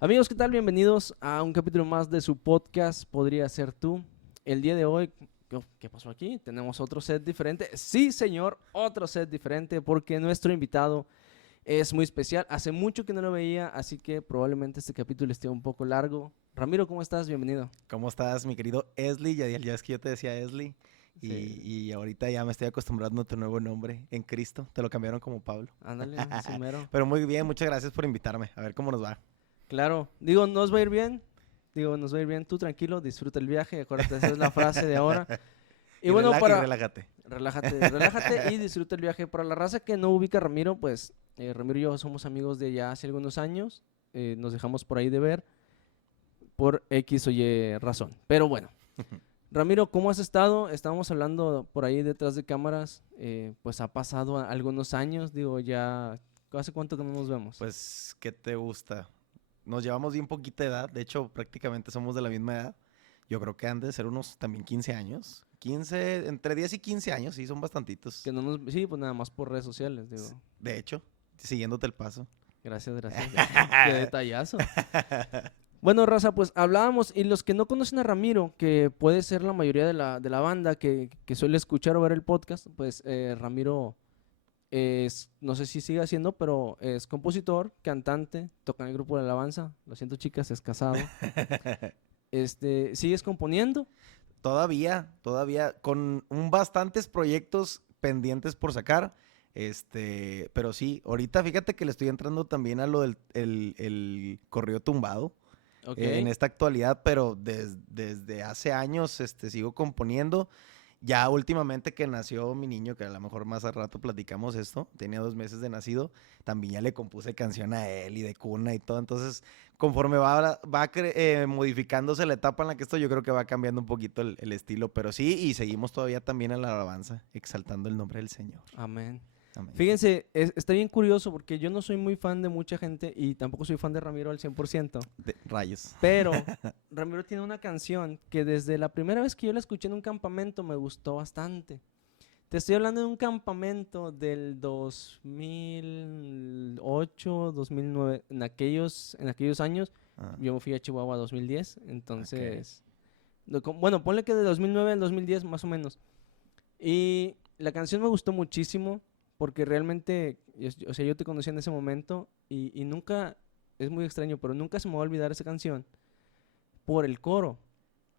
Amigos, ¿qué tal? Bienvenidos a un capítulo más de su podcast Podría Ser Tú. El día de hoy, ¿qué pasó aquí? Tenemos otro set diferente. Sí, señor, otro set diferente porque nuestro invitado es muy especial. Hace mucho que no lo veía, así que probablemente este capítulo esté un poco largo. Ramiro, ¿cómo estás? Bienvenido. ¿Cómo estás, mi querido Esli? Ya es que yo te decía Esli. Sí. Y ahorita ya me estoy acostumbrando a tu nuevo nombre en Cristo. Te lo cambiaron como Pablo. Ándale, así mero. Pero muy bien, muchas gracias por invitarme. A ver cómo nos va. Claro, digo, nos va a ir bien. Nos va a ir bien. Tú tranquilo, disfruta el viaje. Acuérdate, esa es la frase de ahora. Y bueno, Y relájate. Relájate y disfruta el viaje. Para la raza que no ubica a Ramiro, pues Ramiro y yo somos amigos de ya hace algunos años. Nos dejamos por ahí de ver por X o Y razón. Pero bueno, Ramiro, ¿cómo has estado? Estábamos hablando por ahí detrás de cámaras. Pues ha pasado algunos años, digo, ya. ¿Hace cuánto que no nos vemos? Pues, ¿qué te gusta? Nos llevamos bien poquita edad. De hecho, prácticamente somos de la misma edad. Yo creo que han de ser unos también 15 años. 15, entre 10 y 15 años, sí, son bastantitos. Que no nos, sí, pues nada más por redes sociales, digo. De hecho, siguiéndote el paso. Gracias. Qué detallazo. Bueno, raza, pues hablábamos, y los que no conocen a Ramiro, que puede ser la mayoría de la banda que suele escuchar o ver el podcast, pues Ramiro es, no sé si sigue haciendo, pero es compositor, cantante, toca en el grupo de alabanza. Lo siento, chicas, es casado. ¿Sigues componiendo? Todavía, con bastantes proyectos pendientes por sacar, pero sí, ahorita fíjate que le estoy entrando también a lo del el corrido tumbado, Ok. en esta actualidad, pero desde hace años, sigo componiendo. Ya últimamente que nació mi niño, que a lo mejor más al rato platicamos esto, tenía 2 meses de nacido, también ya le compuse canción a él y de cuna y todo, entonces conforme va modificándose la etapa en la que estoy, yo creo que va cambiando un poquito el estilo, pero sí, y seguimos todavía también en la alabanza, exaltando el nombre del Señor. Amén. Amén. Fíjense, está bien curioso porque yo no soy muy fan de mucha gente y tampoco soy fan de Ramiro al 100%. Rayos. Pero Ramiro tiene una canción que desde la primera vez que yo la escuché en un campamento me gustó bastante. Te estoy hablando de un campamento del 2008, 2009, en aquellos años. Ah, Yo me fui a Chihuahua 2010, entonces, bueno, ponle que de 2009 al 2010 más o menos. Y la canción me gustó muchísimo porque realmente, o sea, yo te conocí en ese momento y nunca, es muy extraño, pero nunca se me va a olvidar esa canción por el coro.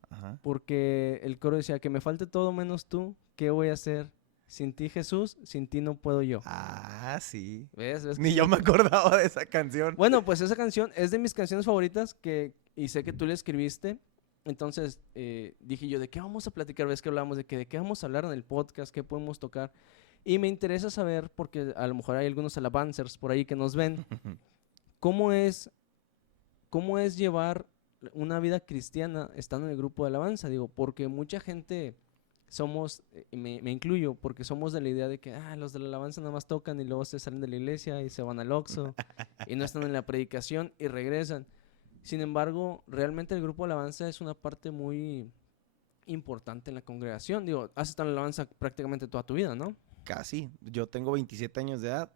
ajá. Porque el coro decía que me falte todo menos tú, ¿qué voy a hacer? Sin ti, Jesús, sin ti no puedo yo. Ah, sí. ¿Ves? ¿Ves que Ni sí? yo me acordaba de esa canción. Bueno, pues esa canción es de mis canciones favoritas y sé que tú la escribiste. Entonces dije yo, ¿de qué vamos a platicar? Ves que hablamos de qué vamos a hablar en el podcast, qué podemos tocar. Y me interesa saber, porque a lo mejor hay algunos alabancers por ahí que nos ven, ¿cómo es llevar una vida cristiana estando en el grupo de alabanza? Digo, porque mucha gente somos, y me incluyo, porque somos de la idea de que los de la alabanza nada más tocan y luego se salen de la iglesia y se van al Oxxo y no están en la predicación y regresan. Sin embargo, realmente el grupo de alabanza es una parte muy importante en la congregación. Digo, has estado en la alabanza prácticamente toda tu vida, ¿no? Casi. Yo tengo 27 años de edad.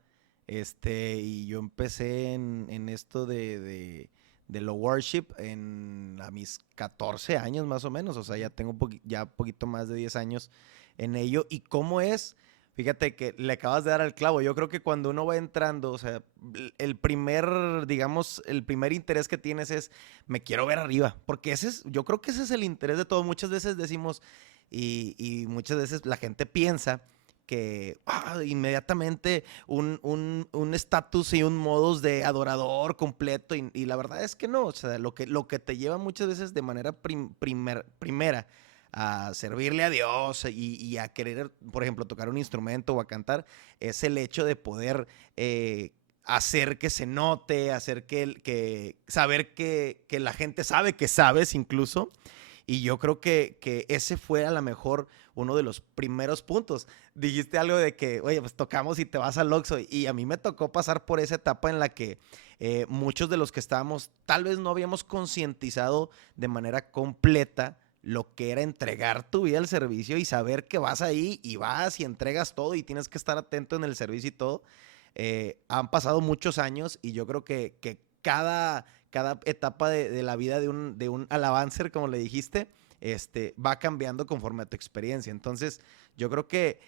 Y yo empecé en esto de lo worship a mis 14 años más o menos. O sea, ya tengo ya poquito más de 10 años en ello. ¿Y cómo es? Fíjate que le acabas de dar al clavo. Yo creo que cuando uno va entrando, o sea, digamos, el primer interés que tienes es, me quiero ver arriba. Porque yo creo que ese es el interés de todo. Muchas veces decimos, y muchas veces la gente piensa que inmediatamente un estatus y un modus de adorador completo, y la verdad es que no. O sea, lo que te lleva muchas veces de manera primera a servirle a Dios y a querer, por ejemplo, tocar un instrumento o a cantar, es el hecho de poder hacer que se note, hacer saber que la gente sabe que sabes incluso. Y yo creo que ese fue a lo mejor uno de los primeros puntos. Dijiste algo de que, oye, pues tocamos y te vas al Oxxo. Y a mí me tocó pasar por esa etapa en la que muchos de los que estábamos, tal vez no habíamos concientizado de manera completa lo que era entregar tu vida al servicio y saber que vas ahí y vas y entregas todo y tienes que estar atento en el servicio y todo. Han pasado muchos años y yo creo que cada etapa de la vida de un alabancer, como le dijiste, va cambiando conforme a tu experiencia. Entonces, yo creo que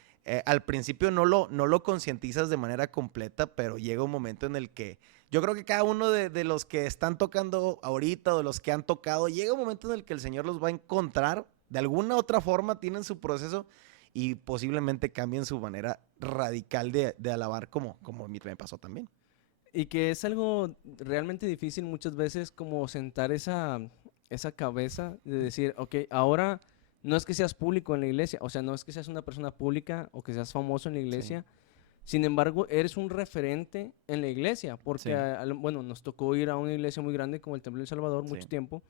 al principio no lo concientizas de manera completa, pero llega un momento en el que yo creo que cada uno de los que están tocando ahorita o de los que han tocado, llega un momento en el que el Señor los va a encontrar, de alguna otra forma tienen su proceso y posiblemente cambien su manera radical de alabar como a mí me pasó también. Y que es algo realmente difícil muchas veces como sentar esa cabeza de decir, ok, ahora no es que seas público en la iglesia, o sea, no es que seas una persona pública o que seas famoso en la iglesia, sin embargo, eres un referente en la iglesia, porque, bueno, nos tocó ir a una iglesia muy grande como el Templo del Salvador mucho tiempo,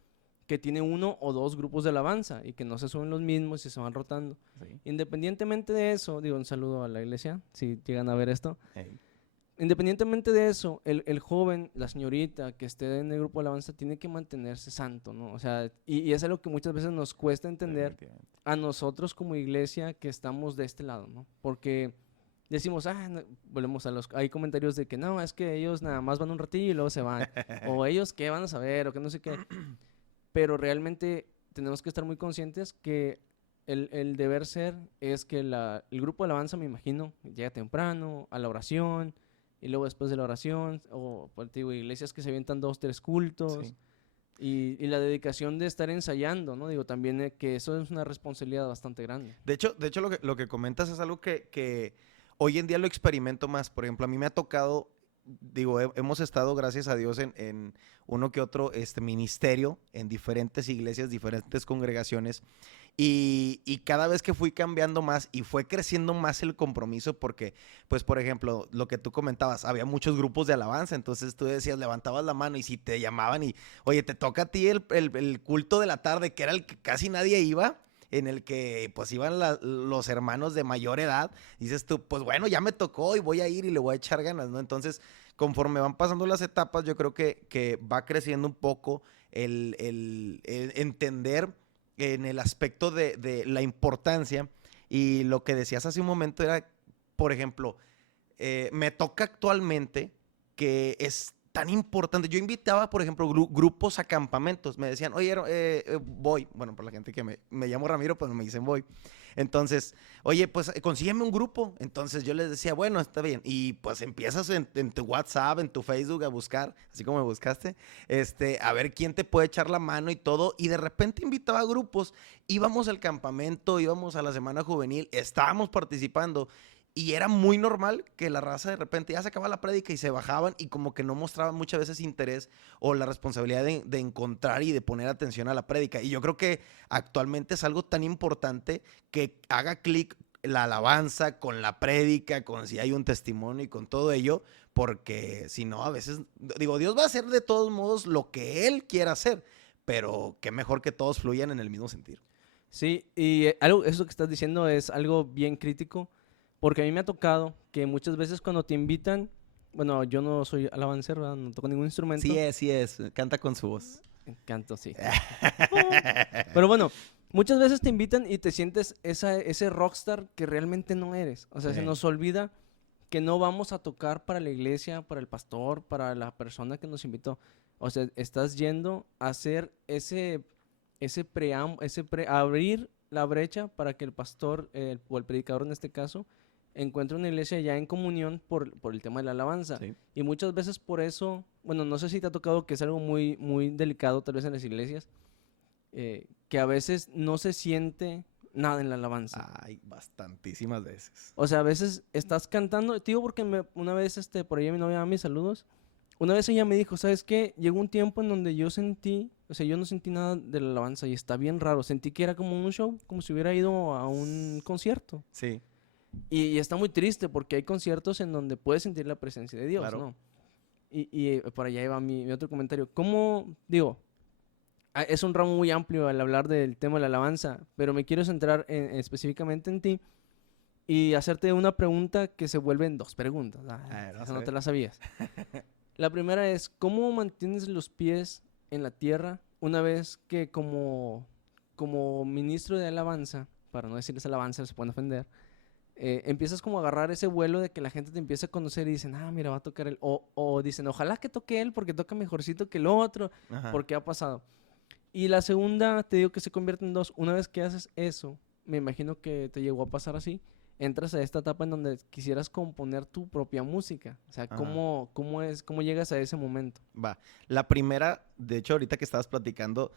que tiene 1 o 2 grupos de alabanza y que no se suben los mismos y se van rotando. Independientemente de eso, digo, un saludo a la iglesia, si llegan a ver esto. Independientemente de eso, el joven, la señorita que esté en el grupo de alabanza tiene que mantenerse santo, ¿no? O sea, y es algo que muchas veces nos cuesta entender a nosotros como iglesia que estamos de este lado, ¿no? Porque decimos, no, volvemos hay comentarios de que no, es que ellos nada más van un ratillo y luego se van. O ellos qué van a saber, o que no sé qué. Pero realmente tenemos que estar muy conscientes que el deber ser es que el grupo de alabanza, me imagino, llega temprano a la oración y luego después de la oración, o pues, digo, iglesias que se avientan 2, 3 cultos y la dedicación de estar ensayando, ¿no? Digo, también que eso es una responsabilidad bastante grande. De hecho lo que comentas es algo que hoy en día lo experimento más. Por ejemplo, a mí me ha tocado, digo, hemos estado, gracias a Dios, en uno que otro ministerio, en diferentes iglesias, diferentes congregaciones, y cada vez que fui cambiando más y fue creciendo más el compromiso, porque, pues, por ejemplo, lo que tú comentabas, había muchos grupos de alabanza, entonces tú decías, levantabas la mano y si te llamaban y, oye, te toca a ti el culto de la tarde, que era el que casi nadie iba, en el que pues iban los hermanos de mayor edad, dices tú, pues bueno, ya me tocó y voy a ir y le voy a echar ganas, ¿no? Entonces, conforme van pasando las etapas, yo creo que va creciendo un poco el entender en el aspecto de la importancia, y lo que decías hace un momento era, por ejemplo, me toca actualmente que es tan importante. Yo invitaba, por ejemplo, grupos a campamentos. Me decían, oye, voy. Bueno, por la gente que me llamo Ramiro, pues me dicen voy. Entonces, oye, pues consígueme un grupo. Entonces yo les decía, bueno, está bien. Y pues empiezas en tu WhatsApp, en tu Facebook a buscar, así como me buscaste, a ver quién te puede echar la mano y todo. Y de repente invitaba a grupos, íbamos al campamento, íbamos a la semana juvenil, estábamos participando. Y era muy normal que la raza de repente ya se acababa la prédica y se bajaban y como que no mostraban muchas veces interés o la responsabilidad de encontrar y de poner atención a la prédica. Y yo creo que actualmente es algo tan importante que haga clic la alabanza con la prédica, con si hay un testimonio y con todo ello, porque si no, a veces, digo, Dios va a hacer de todos modos lo que Él quiera hacer, pero qué mejor que todos fluyan en el mismo sentir. Sí, y eso que estás diciendo es algo bien crítico. Porque a mí me ha tocado que muchas veces cuando te invitan, bueno, yo no soy alabancero, ¿verdad? No toco ningún instrumento. Sí es, canta con su voz. Canto, sí. Pero bueno, muchas veces te invitan y te sientes ese rockstar que realmente no eres. O sea, se nos olvida que no vamos a tocar para la iglesia, para el pastor, para la persona que nos invitó. O sea, estás yendo a hacer abrir la brecha para que el pastor o el predicador en este caso encuentre una iglesia ya en comunión por el tema de la alabanza. Sí. Y muchas veces por eso, bueno, no sé si te ha tocado que es algo muy, muy delicado tal vez en las iglesias, que a veces no se siente nada en la alabanza. Ay, bastantísimas veces. O sea, a veces estás cantando, te digo porque una vez por ahí mi novia, mis saludos, una vez ella me dijo, ¿sabes qué? Llegó un tiempo en donde yo no sentí nada de la alabanza y está bien raro. Sentí que era como un show, como si hubiera ido a un concierto. Sí. Y está muy triste porque hay conciertos en donde puedes sentir la presencia de Dios, claro. ¿No? Y por allá iba mi otro comentario. ¿Cómo, digo, es un ramo muy amplio al hablar del tema de la alabanza, pero me quiero centrar específicamente en ti y hacerte una pregunta que se vuelven 2 preguntas. Eso no te la sabías. La primera es, ¿cómo mantienes los pies en la tierra una vez que como ministro de alabanza, para no decirles alabanza, se pueden ofender, empiezas como a agarrar ese vuelo de que la gente te empieza a conocer y dicen, ah, mira, va a tocar él. O dicen, ojalá que toque él porque toca mejorcito que el otro, Ajá. porque ha pasado. Y la segunda, te digo que se convierte en dos. Una vez que haces eso, me imagino que te llegó a pasar así, entras a esta etapa en donde quisieras componer tu propia música. O sea, Ajá. ¿cómo llegas a ese momento? Va. La primera, de hecho, ahorita que estabas platicando,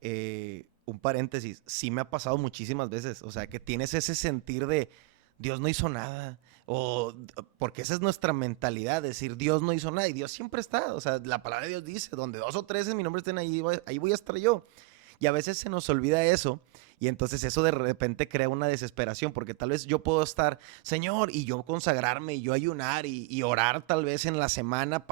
un paréntesis, sí me ha pasado muchísimas veces. O sea, que tienes ese sentir de Dios no hizo nada. Porque esa es nuestra mentalidad, decir Dios no hizo nada y Dios siempre está. O sea, la palabra de Dios dice, donde 2 o 3 en mi nombre estén ahí voy a estar yo. Y a veces se nos olvida eso y entonces eso de repente crea una desesperación porque tal vez yo puedo estar, Señor, y yo consagrarme y yo ayunar y orar tal vez en la semana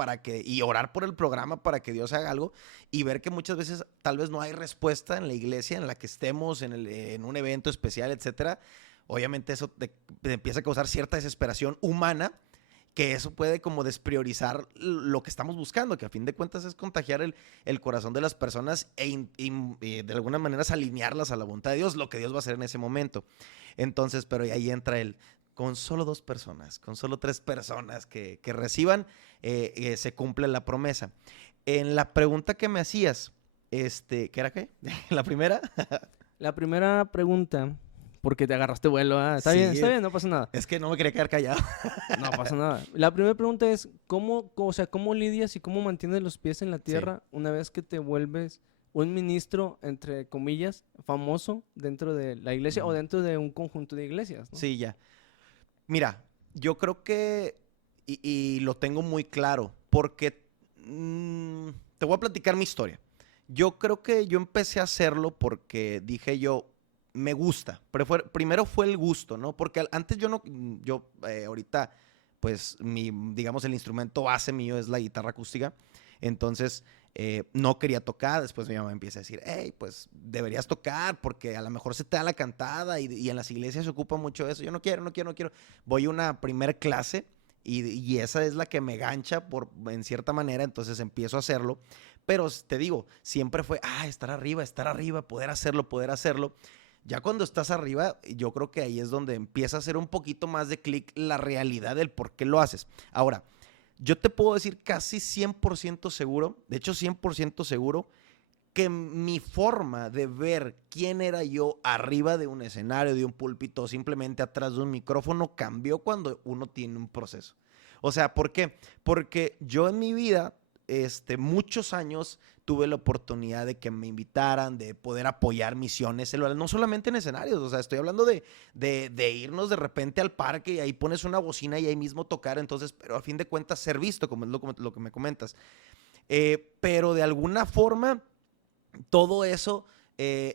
y orar por el programa para que Dios haga algo y ver que muchas veces tal vez no hay respuesta en la iglesia en la que estemos, en un evento especial, etcétera. Obviamente eso te empieza a causar cierta desesperación humana, que eso puede como despriorizar lo que estamos buscando, que a fin de cuentas es contagiar el corazón de las personas de alguna manera alinearlas a la voluntad de Dios, lo que Dios va a hacer en ese momento. Entonces, pero ahí entra con solo 2 personas, con solo 3 personas que reciban, se cumple la promesa. En la pregunta que me hacías, ¿qué era qué? ¿La primera? La primera pregunta, porque te agarraste vuelo, ¿ah? Está Sí, bien, no pasa nada. es que no me quería quedar callado. No pasa nada. La primera pregunta es, ¿cómo lidias y cómo mantienes los pies en la tierra una vez que te vuelves un ministro, entre comillas, famoso dentro de la iglesia o dentro de un conjunto de iglesias, ¿no? Sí, ya. Mira, yo creo que, y lo tengo muy claro, porque te voy a platicar mi historia. Yo creo que yo empecé a hacerlo porque dije yo, me gusta, pero primero fue el gusto, ¿no? Porque antes ahorita, pues, digamos, el instrumento base mío es la guitarra acústica, entonces no quería tocar, después mi mamá empieza a decir, hey, pues, deberías tocar porque a lo mejor se te da la cantada y en las iglesias se ocupa mucho eso, yo no quiero, voy a una primer clase y esa es la que me gancha en cierta manera, entonces empiezo a hacerlo, pero te digo, siempre fue, estar arriba, poder hacerlo. Ya cuando estás arriba, yo creo que ahí es donde empieza a hacer un poquito más de clic la realidad del por qué lo haces. Ahora, yo te puedo decir casi 100% seguro, de hecho 100% seguro, que mi forma de ver quién era yo arriba de un escenario, de un púlpito, simplemente atrás de un micrófono, cambió cuando uno tiene un proceso. O sea, ¿por qué? Porque yo en mi vida, muchos años tuve la oportunidad de que me invitaran, de poder apoyar misiones, no solamente en escenarios, o sea, estoy hablando de irnos de repente al parque y ahí pones una bocina y ahí mismo tocar, entonces, pero a fin de cuentas ser visto, como es lo que me comentas. Pero de alguna forma, todo eso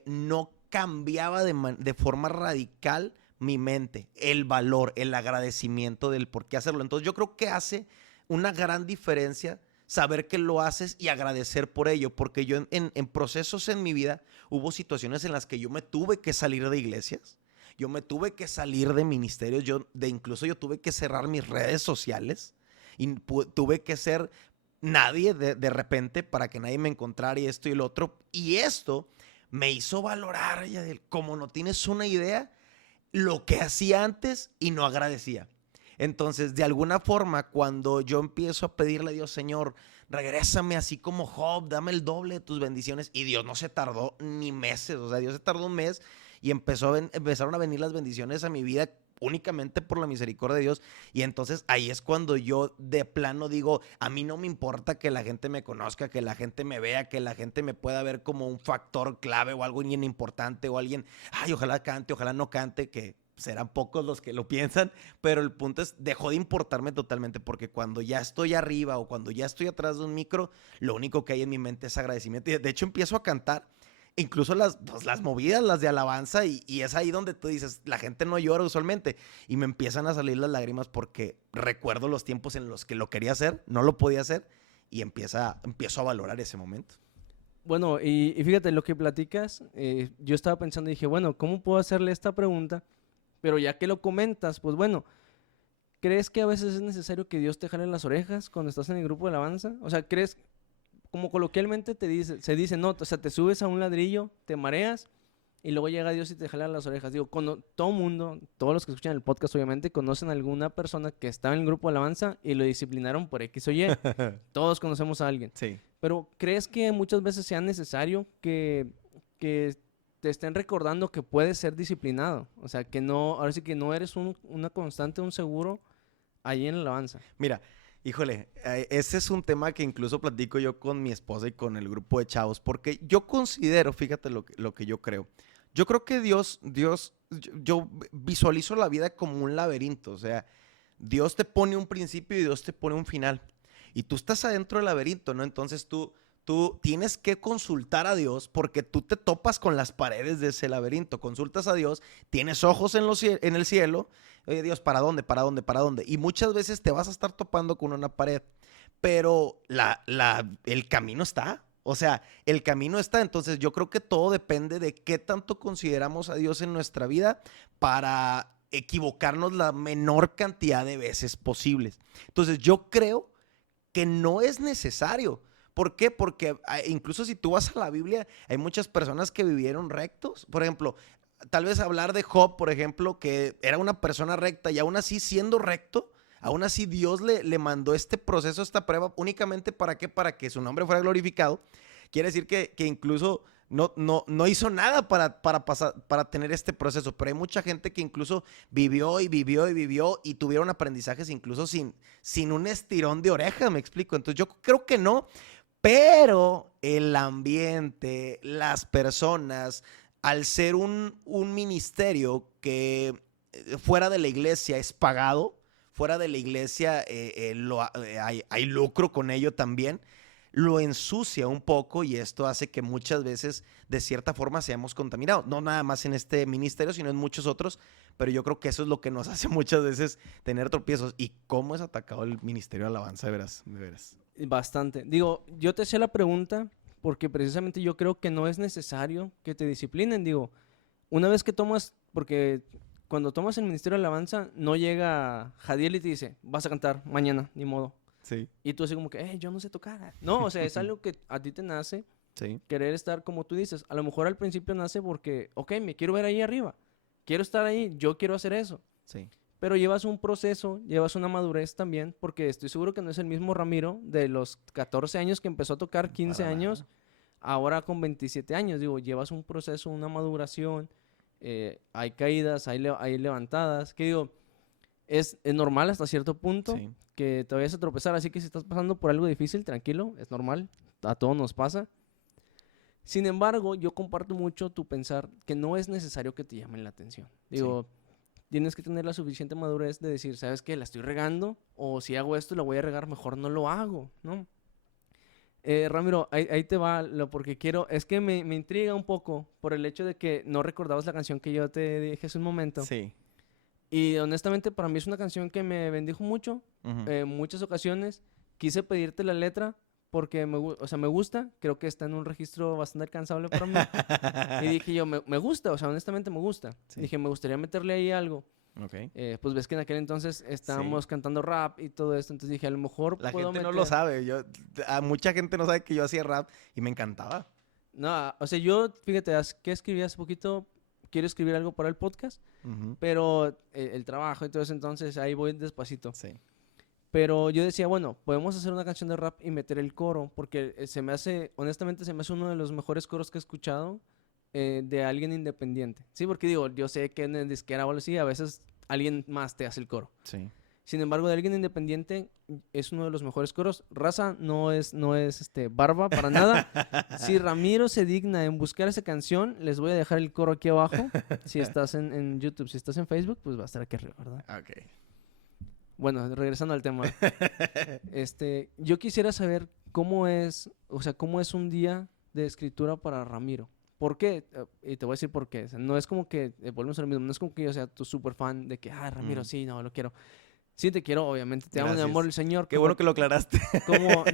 no cambiaba de forma radical mi mente, el valor, el agradecimiento del por qué hacerlo. Entonces yo creo que hace una gran diferencia saber que lo haces y agradecer por ello, porque yo en procesos en mi vida hubo situaciones en las que yo me tuve que salir de iglesias, yo me tuve que salir de ministerios, incluso yo tuve que cerrar mis redes sociales y tuve que ser nadie de repente para que nadie me encontrara y esto y lo otro, y esto me hizo valorar, como no tienes una idea, lo que hacía antes y no agradecía. Entonces, de alguna forma, cuando yo empiezo a pedirle a Dios, Señor, regrésame así como Job, dame el doble de tus bendiciones. Y Dios no se tardó ni meses, o sea, Dios se tardó un mes y empezaron a venir las bendiciones a mi vida únicamente por la misericordia de Dios. Y entonces ahí es cuando yo de plano digo, a mí no me importa que la gente me conozca, que la gente me vea, que la gente me pueda ver como un factor clave o algo bien importante o alguien, ojalá cante, ojalá no cante, que serán pocos los que lo piensan, pero el punto es, dejó de importarme totalmente, porque cuando ya estoy arriba o cuando ya estoy atrás de un micro, lo único que hay en mi mente es agradecimiento. Y de hecho empiezo a cantar, incluso las movidas, las de alabanza, y es ahí donde tú dices, la gente no llora usualmente, y me empiezan a salir las lágrimas porque recuerdo los tiempos en los que lo quería hacer, no lo podía hacer, y empiezo a valorar ese momento. Bueno, y fíjate, lo que platicas, yo estaba pensando y dije, bueno, ¿cómo puedo hacerle esta pregunta? Pero ya que lo comentas, pues bueno, ¿crees que a veces es necesario que Dios te jale las orejas cuando estás en el grupo de alabanza? O sea, ¿crees, como coloquialmente se dice, no, o sea, te subes a un ladrillo, te mareas y luego llega Dios y te jala las orejas. Digo, todo mundo, todos los que escuchan el podcast obviamente, conocen a alguna persona que estaba en el grupo de alabanza y lo disciplinaron por X o Y. Todos conocemos a alguien. Sí. Pero ¿crees que muchas veces sea necesario que te estén recordando que puedes ser disciplinado? O sea, que no, ahora sí que no eres una constante, un seguro ahí en la alabanza. Mira, híjole, ese es un tema que incluso platico yo con mi esposa y con el grupo de chavos, porque yo considero, fíjate lo que yo creo. Yo creo que yo visualizo la vida como un laberinto, o sea, Dios te pone un principio y Dios te pone un final. Y tú estás adentro del laberinto, ¿no? Entonces tú tienes que consultar a Dios porque tú te topas con las paredes de ese laberinto. Consultas a Dios, tienes ojos en el cielo. Oye, Dios, ¿para dónde? ¿Para dónde? ¿Para dónde? Y muchas veces te vas a estar topando con una pared, pero el camino está. O sea, el camino está. Entonces yo creo que todo depende de qué tanto consideramos a Dios en nuestra vida para equivocarnos la menor cantidad de veces posibles. Entonces yo creo que no es necesario. ¿Por qué? Porque incluso si tú vas a la Biblia, hay muchas personas que vivieron rectos. Por ejemplo, tal vez hablar de Job, por ejemplo, que era una persona recta y aún así siendo recto, aún así Dios le mandó este proceso, esta prueba, únicamente ¿para qué? Para que su nombre fuera glorificado. Quiere decir que incluso no hizo nada para tener este proceso, pero hay mucha gente que incluso vivió y vivió y vivió y tuvieron aprendizajes incluso sin un estirón de oreja, me explico. Entonces yo creo que no, pero el ambiente, las personas, al ser un ministerio que fuera de la iglesia es pagado, fuera de la iglesia hay lucro con ello también, lo ensucia un poco y esto hace que muchas veces de cierta forma seamos contaminados. No nada más en este ministerio, sino en muchos otros, pero yo creo que eso es lo que nos hace muchas veces tener tropiezos. ¿Y cómo es atacado el ministerio de alabanza, de veras? De veras. Bastante. Digo, yo te hacía la pregunta porque precisamente yo creo que no es necesario que te disciplinen. Digo, una vez que tomas, porque cuando tomas el ministerio de alabanza, no llega Jadiel y te dice, vas a cantar mañana, ni modo. Sí. Y tú así como que, yo no sé tocar. No, o sea, es algo que a ti te nace, Sí. querer estar como tú dices. A lo mejor al principio nace porque, ok, me quiero ver ahí arriba. Quiero estar ahí, yo quiero hacer eso. Sí. Pero llevas un proceso, llevas una madurez también, porque estoy seguro que no es el mismo Ramiro de los 14 años que empezó a tocar, 15 Para años, nada. ahora con 27 años. Digo, llevas un proceso, una maduración, hay caídas, hay levantadas, que digo, es normal hasta cierto punto Sí. que te vayas a tropezar, así que si estás pasando por algo difícil, tranquilo, es normal, a todos nos pasa. Sin embargo, yo comparto mucho tu pensar que no es necesario que te llamen la atención. Digo, tienes que tener la suficiente madurez de decir, ¿sabes qué? La estoy regando, o si hago esto la voy a regar, mejor no lo hago, ¿no? Ramiro, ahí te va, porque quiero, es que me intriga un poco por el hecho de que no recordabas la canción que yo te dije hace un momento. Sí. Y honestamente para mí es una canción que me bendijo mucho, Ujú. en muchas ocasiones. Quise pedirte la letra porque o sea, me gusta, creo que está en un registro bastante alcanzable para mí. Y dije yo, me gusta, o sea, honestamente me gusta. Sí. Dije, me gustaría meterle ahí algo. Ok. Pues ves que en aquel entonces estábamos cantando rap y todo esto, entonces dije, a lo mejor La puedo gente no meter... lo sabe. Mucha gente no sabe que yo hacía rap y me encantaba. No, o sea, yo, fíjate, ¿qué escribí hace poquito? Quiero escribir algo para el podcast, Ujú. pero el trabajo y todo eso, entonces ahí voy despacito. Sí. Pero yo decía, bueno, podemos hacer una canción de rap y meter el coro, porque se me hace, honestamente, se me hace uno de los mejores coros que he escuchado de alguien independiente. Sí, porque digo, yo sé que en el disquera o algo así, a veces alguien más te hace el coro. Sí. Sin embargo, de alguien independiente es uno de los mejores coros. Raza no es barba para nada. Si Ramiro se digna en buscar esa canción, les voy a dejar el coro aquí abajo. Si estás en YouTube, si estás en Facebook, pues va a estar aquí arriba, ¿verdad? Ok. Bueno, regresando al tema. Yo quisiera saber cómo es, o sea, cómo es un día de escritura para Ramiro. ¿Por qué? Y te voy a decir por qué. O sea, no es como que, volvemos a lo mismo, no es como que yo sea tu super fan de que, Ramiro, sí, no, lo quiero. Sí te quiero, obviamente, te amo en el amor del Señor. Qué bueno que lo aclaraste.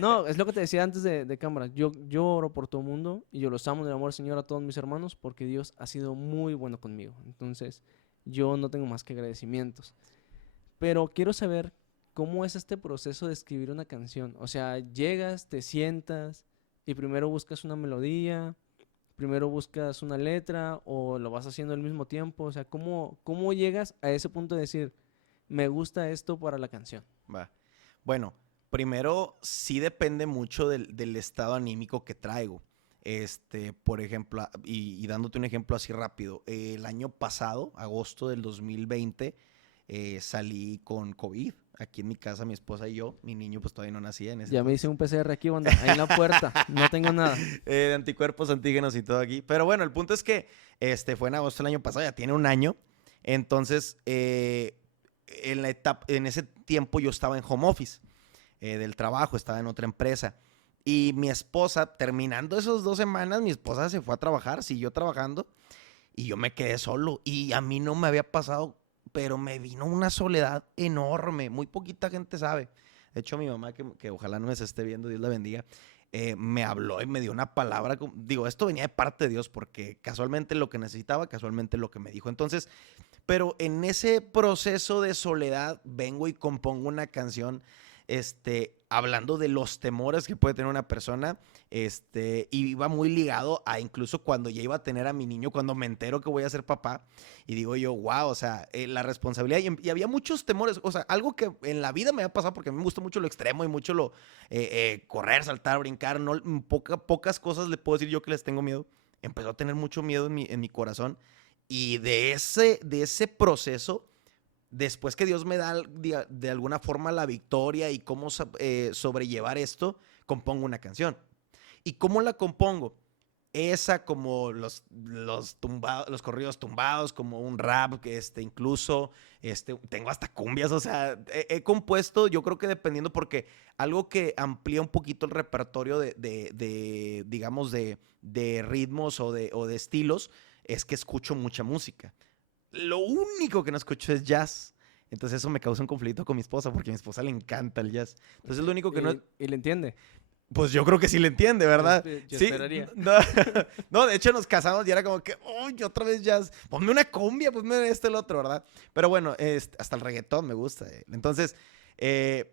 No, es lo que te decía antes de cámara. Yo oro por todo el mundo y yo los amo en el amor del Señor a todos mis hermanos porque Dios ha sido muy bueno conmigo. Entonces, yo no tengo más que agradecimientos. Pero quiero saber cómo es este proceso de escribir una canción. O sea, llegas, te sientas y primero buscas una melodía. primero buscas una letra o lo vas haciendo al mismo tiempo? O sea, ¿cómo llegas a ese punto de decir, me gusta esto para la canción? Va. Bueno, primero sí depende mucho del estado anímico que traigo. Por ejemplo, y dándote un ejemplo así rápido, el año pasado, agosto del 2020, salí con COVID. Aquí en mi casa, mi esposa y yo, mi niño pues todavía no nacía en ese Ya me hice entonces. un PCR aquí, banda, ahí en la puerta, no tengo nada. De anticuerpos, antígenos y todo aquí. Pero bueno, el punto es que fue en agosto del año pasado, ya tiene un año. Entonces, en ese tiempo yo estaba en home office del trabajo, estaba en otra empresa. Y mi esposa, terminando esas 2 semanas, mi esposa se fue a trabajar, siguió trabajando y yo me quedé solo. Y a mí no me había pasado, pero me vino una soledad enorme. Muy poquita gente sabe. De hecho, mi mamá, que ojalá no me se esté viendo, Dios la bendiga, me habló y me dio una palabra. Digo, esto venía de parte de Dios porque casualmente lo que necesitaba, casualmente lo que me dijo. Entonces, pero en ese proceso de soledad vengo y compongo una canción hablando de los temores que puede tener una persona, y va muy ligado a incluso cuando ya iba a tener a mi niño, cuando me entero que voy a ser papá, y digo yo, wow, o sea, la responsabilidad, y había muchos temores, o sea, algo que en la vida me ha pasado, porque a mí me gusta mucho lo extremo y mucho lo correr, saltar, brincar, no, pocas cosas le puedo decir yo que les tengo miedo, empezó a tener mucho miedo en mi corazón, y de ese proceso, después que Dios me da de alguna forma la victoria y cómo sobrellevar esto, compongo una canción. ¿Y cómo la compongo? Esa como los corridos tumbados, como un rap, incluso tengo hasta cumbias, o sea, he compuesto, yo creo que dependiendo, porque algo que amplía un poquito el repertorio digamos, de ritmos o de estilos, es que escucho mucha música. Lo único que no escucho es jazz. Entonces eso me causa un conflicto con mi esposa porque a mi esposa le encanta el jazz. Entonces lo único que no... ¿Y le entiende? Pues yo creo que sí le entiende, ¿verdad? Yo Sí, esperaría. no, no, de hecho nos casamos y era como que, uy, otra vez jazz, ponme una cumbia, ponme el otro, ¿verdad? Pero bueno, hasta el reggaetón me gusta. Entonces,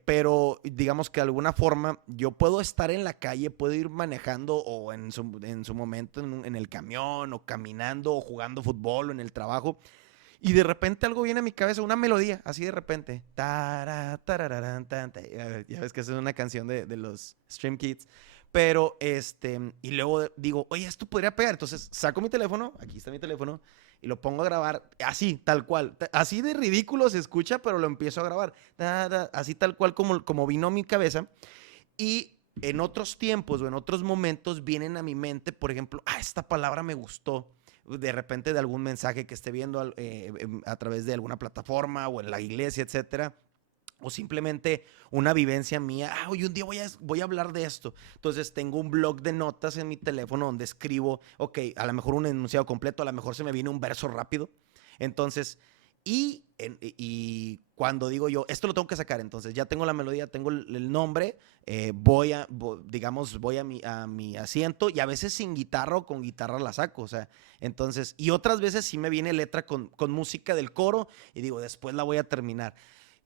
pero digamos que de alguna forma yo puedo estar en la calle, puedo ir manejando o en su momento en el camión o caminando o jugando fútbol o en el trabajo. Y de repente algo viene a mi cabeza, una melodía, así de repente. Ya ves que esa es una canción de los Stream Kids. Pero, y luego digo, oye, esto podría pegar. Entonces saco mi teléfono, aquí está mi teléfono, y lo pongo a grabar así, tal cual. Así de ridículo se escucha, pero lo empiezo a grabar. Así tal cual como vino a mi cabeza. Y en otros tiempos o en otros momentos vienen a mi mente, por ejemplo, esta palabra me gustó de repente de algún mensaje que esté viendo a través de alguna plataforma o en la iglesia, etcétera. O simplemente una vivencia mía. Hoy un día voy a hablar de esto. Entonces tengo un blog de notas en mi teléfono donde escribo, ok, a lo mejor un enunciado completo, a lo mejor se me viene un verso rápido. Entonces, y cuando digo yo, esto lo tengo que sacar, entonces ya tengo la melodía, tengo el nombre, voy a mi asiento y a veces sin guitarra o con guitarra la saco, o sea, entonces, y otras veces sí me viene letra con música del coro y digo, después la voy a terminar.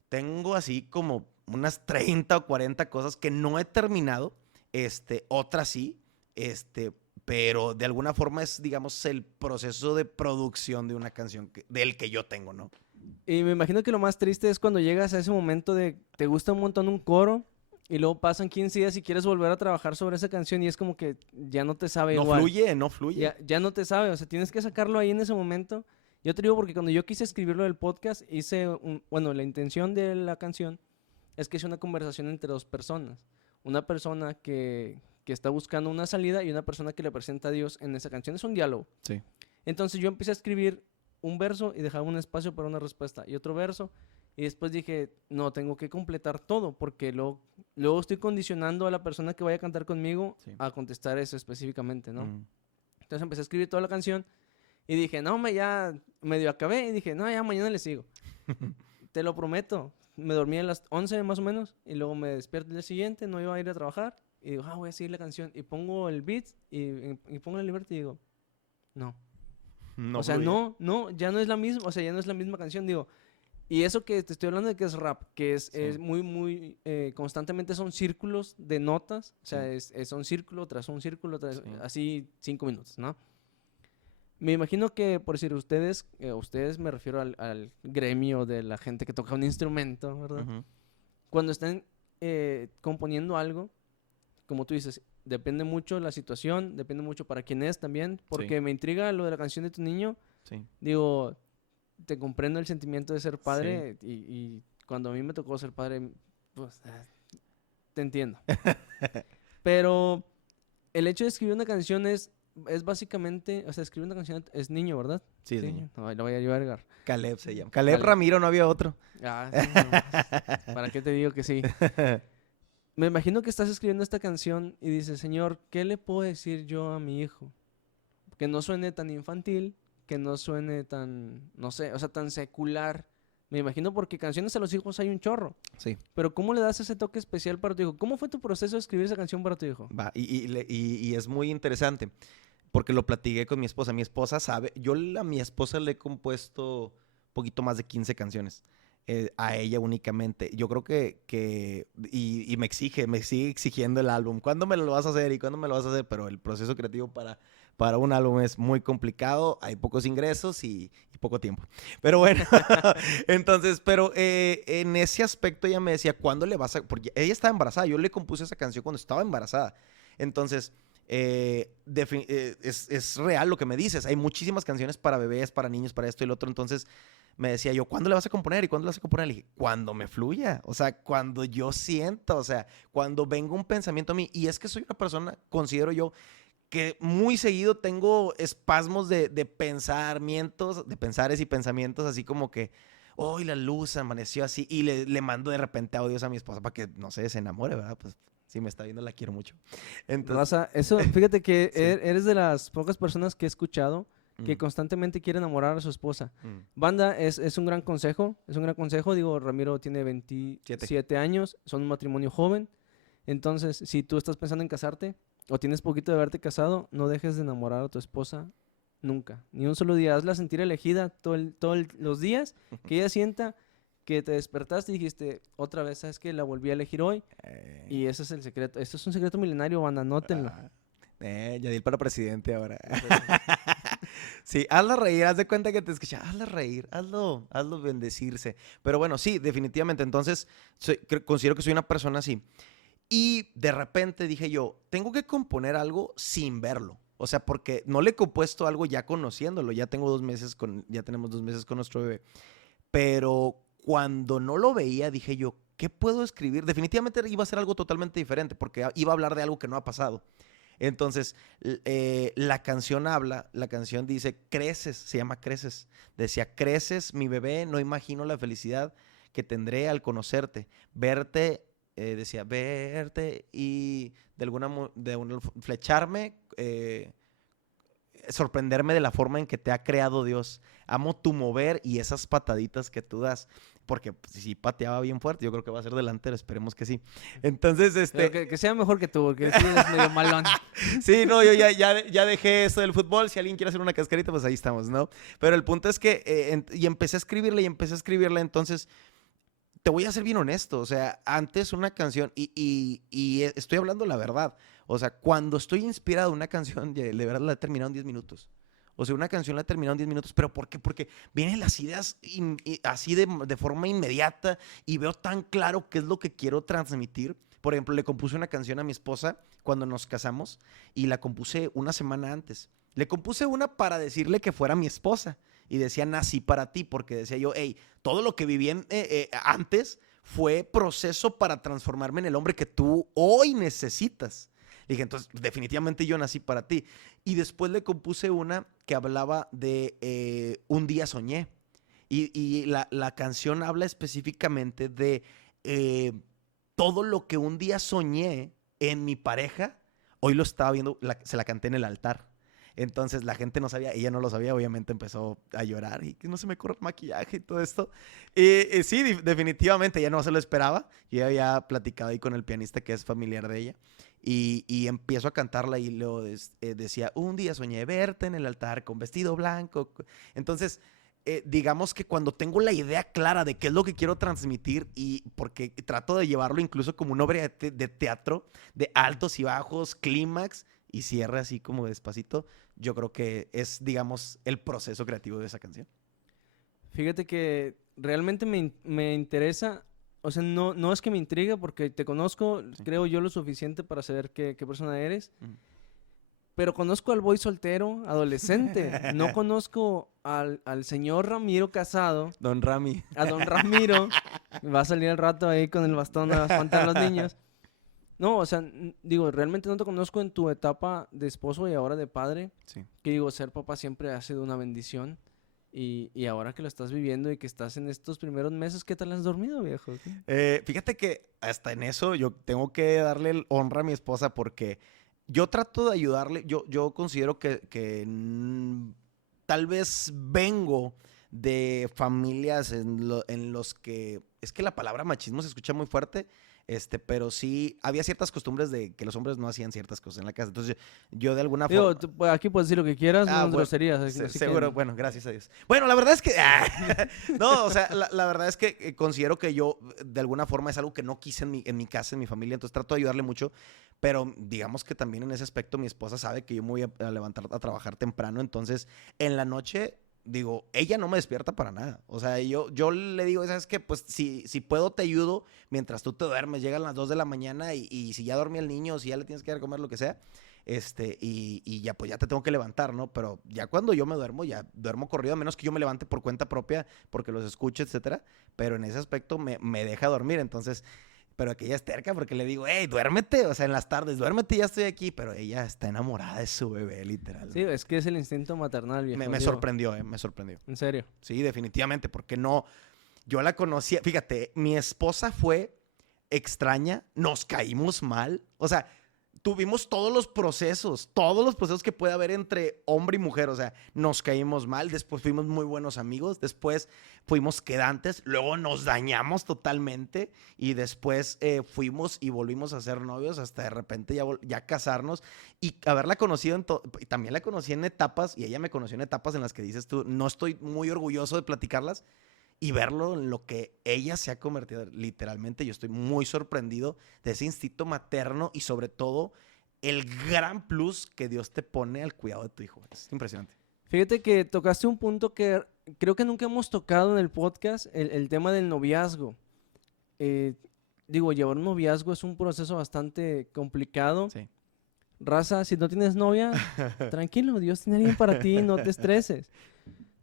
Tengo así como unas 30 o 40 cosas que no he terminado, otras sí, pero de alguna forma es, digamos, el proceso de producción de una canción del que yo tengo, ¿no? Y me imagino que lo más triste es cuando llegas a ese momento de te gusta un montón un coro y luego pasan 15 días y quieres volver a trabajar sobre esa canción y es como que ya no te sabe No igual. no fluye. Ya no te sabe, o sea, tienes que sacarlo ahí en ese momento. Yo te digo porque cuando yo quise escribirlo del podcast, bueno, la intención de la canción es que es una conversación entre dos personas. Una persona que está buscando una salida y una persona que le presenta a Dios en esa canción. Es un diálogo. Sí. Entonces yo empecé a escribir un verso y dejaba un espacio para una respuesta y otro verso. Y después dije, no, tengo que completar todo porque luego estoy condicionando a la persona que vaya a cantar conmigo a contestar eso específicamente, ¿no? Entonces empecé a escribir toda la canción y dije, no, ya medio acabé y dije, no, ya mañana le sigo. Te lo prometo. Me dormí a las 11 más o menos y luego me despierto el día siguiente, no iba a ir a trabajar y digo, voy a seguir la canción y pongo el beat y pongo la libertad y digo, no. No o sea, fluye. no, ya no es la misma, o sea, ya no es la misma canción, digo, Y eso que te estoy hablando de que es rap, que es muy, constantemente son círculos de notas, o sea, son un círculo, así 5 minutos, ¿no? Me imagino que, por decir, ustedes me refiero al gremio de la gente que toca un instrumento, ¿verdad? Ujú. Cuando están componiendo algo, como tú dices, depende mucho la situación, depende mucho para quién es también, porque me intriga lo de la canción de tu niño. Sí. Digo, te comprendo el sentimiento de ser Sí. padre y cuando a mí me tocó ser padre, pues te entiendo. Pero el hecho de escribir una canción es básicamente, o sea, escribir una canción es niño, ¿verdad? Sí, es niño. No, lo voy a llevar. Caleb se llama. Caleb Ramiro, no había otro. Ah, sí, no, ¿para qué te digo que sí? Me imagino que estás escribiendo esta canción y dices, Señor, ¿qué le puedo decir yo a mi hijo? Que no suene tan infantil, que no suene tan, no sé, o sea, tan secular. Me imagino porque canciones a los hijos hay un chorro. Sí. Pero ¿cómo le das ese toque especial para tu hijo? ¿Cómo fue tu proceso de escribir esa canción para tu hijo? Va, y es muy interesante porque lo platiqué con mi esposa. Mi esposa sabe, a mi esposa le he compuesto un poquito más de 15 canciones. A ella únicamente. Yo creo y me sigue exigiendo el álbum. ¿Cuándo me lo vas a hacer? ¿Y cuándo me lo vas a hacer? Pero el proceso creativo para un álbum es muy complicado. Hay pocos ingresos y poco tiempo. Pero bueno, entonces, en ese aspecto ella me decía, ¿cuándo le vas a...? Porque ella estaba embarazada. Yo le compuse esa canción cuando estaba embarazada. Entonces, es real lo que me dices. Hay muchísimas canciones para bebés, para niños, para esto y lo otro. Entonces, me decía yo, ¿cuándo le vas a componer? ¿Y cuándo le vas a componer? Le dije, cuando me fluya, o sea, cuando yo sienta, o sea, cuando venga un pensamiento a mí. Y es que soy una persona, considero yo, que muy seguido tengo espasmos de pensamientos, de pensares y pensamientos, así como que, hoy la luz amaneció así, y le mando de repente audios a mi esposa para que, no sé, se enamore, ¿verdad? Pues si me está viendo, la quiero mucho. Entonces, Raza, eso, fíjate que sí. eres de las pocas personas que he escuchado que Mm, constantemente quiere enamorar a su esposa. mm. Banda, es un gran consejo, digo, Ramiro tiene 27 años, son un matrimonio joven, entonces, si tú estás pensando en casarte o tienes poquito de haberte casado, no dejes de enamorar a tu esposa nunca, ni un solo día, hazla sentir elegida todos los días, que ella sienta que te despertaste y dijiste, otra vez, ¿sabes qué? La volví a elegir hoy, y ese es el secreto, esto es un secreto milenario, banda, anótenlo. Yadil para presidente ahora. Sí, hazla reír, haz de cuenta que te escucha, hazla reír, hazlo bendecirse. Pero bueno, sí, definitivamente. Entonces, considero que soy una persona así. Y de repente dije yo, tengo que componer algo sin verlo. O sea, porque no le he compuesto algo ya conociéndolo. Ya tenemos 2 meses con nuestro bebé. Pero cuando no lo veía, dije yo, ¿qué puedo escribir? Definitivamente iba a ser algo totalmente diferente porque iba a hablar de algo que no ha pasado. Entonces, la canción dice, creces, se llama Creces. Decía, creces, mi bebé, no imagino la felicidad que tendré al conocerte. Verte, decía, verte y flecharme, sorprenderme de la forma en que te ha creado Dios. Amo tu mover y esas pataditas que tú das. Porque si pateaba bien fuerte, yo creo que va a ser delantero, esperemos que sí. Entonces, Pero que sea mejor que tú, porque sí eres medio malón. Sí, no, yo ya dejé esto del fútbol. Si alguien quiere hacer una cascarita, pues ahí estamos, ¿no? Pero el punto es que, y empecé a escribirle, entonces, te voy a ser bien honesto, o sea, antes una canción, y estoy hablando la verdad, o sea, cuando estoy inspirado una canción, de verdad la he terminado en 10 minutos. O sea, una canción la he terminado en 10 minutos, ¿pero por qué? Porque vienen las ideas así de forma inmediata y veo tan claro qué es lo que quiero transmitir. Por ejemplo, le compuse una canción a mi esposa cuando nos casamos y la compuse una semana antes. Le compuse una para decirle que fuera mi esposa y decía, nací para ti, porque decía yo, hey, todo lo que viví antes fue proceso para transformarme en el hombre que tú hoy necesitas. Le dije, entonces, definitivamente yo nací para ti. Y después le compuse una que hablaba de un día soñé. Y la canción habla específicamente de todo lo que un día soñé en mi pareja. Hoy lo estaba viendo, se la canté en el altar. Entonces la gente no sabía, ella no lo sabía, obviamente empezó a llorar y que no se me corre el maquillaje y todo esto. Sí, definitivamente ella no se lo esperaba. Yo había platicado ahí con el pianista que es familiar de ella y empiezo a cantarla y luego decía, un día soñé verte en el altar con vestido blanco. Entonces digamos que cuando tengo la idea clara de qué es lo que quiero transmitir y porque trato de llevarlo incluso como una obra de teatro, de altos y bajos, clímax y cierre así como despacito, yo creo que es, digamos, el proceso creativo de esa canción. Fíjate que realmente me interesa, o sea, no es que me intriga porque te conozco, Sí. creo yo lo suficiente para saber qué persona eres, Ujú. pero conozco al boy soltero, adolescente, no conozco al señor Ramiro casado, Don Rami. a don Ramiro, va a salir al rato ahí con el bastón a espantar a los niños. No, o sea, digo, realmente no te conozco en tu etapa de esposo y ahora de padre, Sí. que digo, ser papá siempre ha sido una bendición. Y ahora que lo estás viviendo y que estás en estos primeros meses, ¿qué tal has dormido, viejo? Fíjate que hasta en eso yo tengo que darle el honra a mi esposa porque yo trato de ayudarle. Yo considero que tal vez vengo de familias en los que... Es que la palabra machismo se escucha muy fuerte, pero sí había ciertas costumbres de que los hombres no hacían ciertas cosas en la casa. Entonces yo de alguna Digo, forma... pues, aquí puedes decir lo que quieras, Ah, no bueno, groserías. Así que seguro, bueno, gracias a Dios. Bueno, la verdad es que... no, o sea, la verdad es que considero que yo, de alguna forma, es algo que no quise en mi casa, en mi familia, entonces trato de ayudarle mucho, pero digamos que también en ese aspecto mi esposa sabe que yo me voy a levantar a trabajar temprano, entonces en la noche... Digo, ella no me despierta para nada. O sea, yo le digo, ¿sabes qué? Pues si puedo te ayudo mientras tú te duermes. Llegan las 2 de la mañana y si ya dormía el niño, si ya le tienes que dar a comer, lo que sea, y ya pues ya te tengo que levantar, ¿no? Pero ya cuando yo me duermo, ya duermo corrido, a menos que yo me levante por cuenta propia porque los escucho, etcétera. Pero en ese aspecto me deja dormir, entonces... Pero que ella es terca porque le digo, hey, duérmete, o sea, en las tardes, duérmete, ya estoy aquí. Pero ella está enamorada de su bebé, literal. Sí, es que es el instinto maternal, viejo. Me digo, sorprendió, me sorprendió. En serio. Sí, definitivamente, porque no, yo la conocía, fíjate, mi esposa fue extraña, nos caímos mal, o sea, tuvimos todos los procesos que puede haber entre hombre y mujer, o sea, nos caímos mal, después fuimos muy buenos amigos, después fuimos quedantes, luego nos dañamos totalmente y después fuimos y volvimos a ser novios hasta de repente ya casarnos y haberla conocido y también la conocí en etapas y ella me conoció en etapas en las que dices tú, no estoy muy orgulloso de platicarlas, y verlo en lo que ella se ha convertido literalmente. Yo estoy muy sorprendido de ese instinto materno y sobre todo el gran plus que Dios te pone al cuidado de tu hijo. Es impresionante. Fíjate que tocaste un punto que creo que nunca hemos tocado en el podcast, el tema del noviazgo. Digo, llevar un noviazgo es un proceso bastante complicado. Sí. Raza, si no tienes novia, tranquilo, Dios tiene alguien para ti, no te estreses.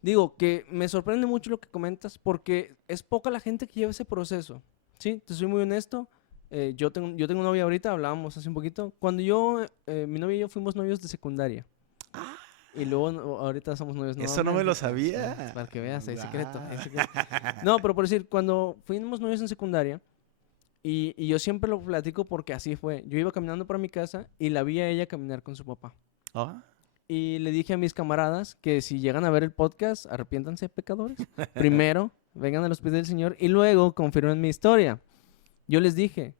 Digo, que me sorprende mucho lo que comentas porque es poca la gente que lleva ese proceso. Sí, te soy muy honesto. Yo tengo novia ahorita, hablábamos hace un poquito. Cuando mi novia y yo fuimos novios de secundaria. Y luego ahorita somos novios nuevamente. Eso no me lo sabía. Para que veas, hay secreto, hay secreto. No, pero por decir, cuando fuimos novios en secundaria, y yo siempre lo platico porque así fue. Yo iba caminando para mi casa y la vi a ella caminar con su papá. Ah. Y le dije a mis camaradas que si llegan a ver el podcast, arrepiéntanse, pecadores. Primero, vengan a los pies del Señor y luego confirmen mi historia. Yo les dije,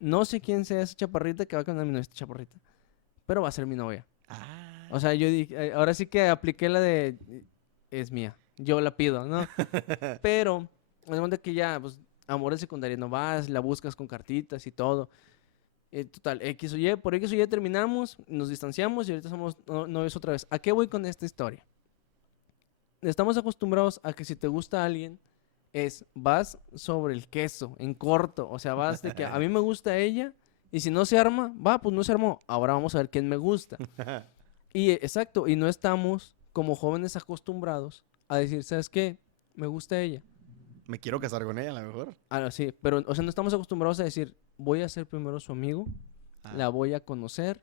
no sé quién sea esa chaparrita que va a caminar mi novia, esta chaparrita, pero va a ser mi novia. Ah. O sea, yo dije, ahora sí que apliqué la de, es mía, yo la pido, ¿no? Pero, me doy cuenta que ya, pues, amor de secundaria, no vas, la buscas con cartitas y todo. Total, por X o Y terminamos, nos distanciamos y ahorita somos novios otra vez. ¿A qué voy con esta historia? Estamos acostumbrados a que si te gusta alguien, vas sobre el queso, en corto. O sea, vas de que a mí me gusta ella y si no se arma, pues no se armó. Ahora vamos a ver quién me gusta. Y exacto, y no estamos como jóvenes acostumbrados a decir, ¿sabes qué? Me gusta ella. Me quiero casar con ella, a lo mejor. Sí, pero, o sea, no estamos acostumbrados a decir, voy a ser primero su amigo, la voy a conocer,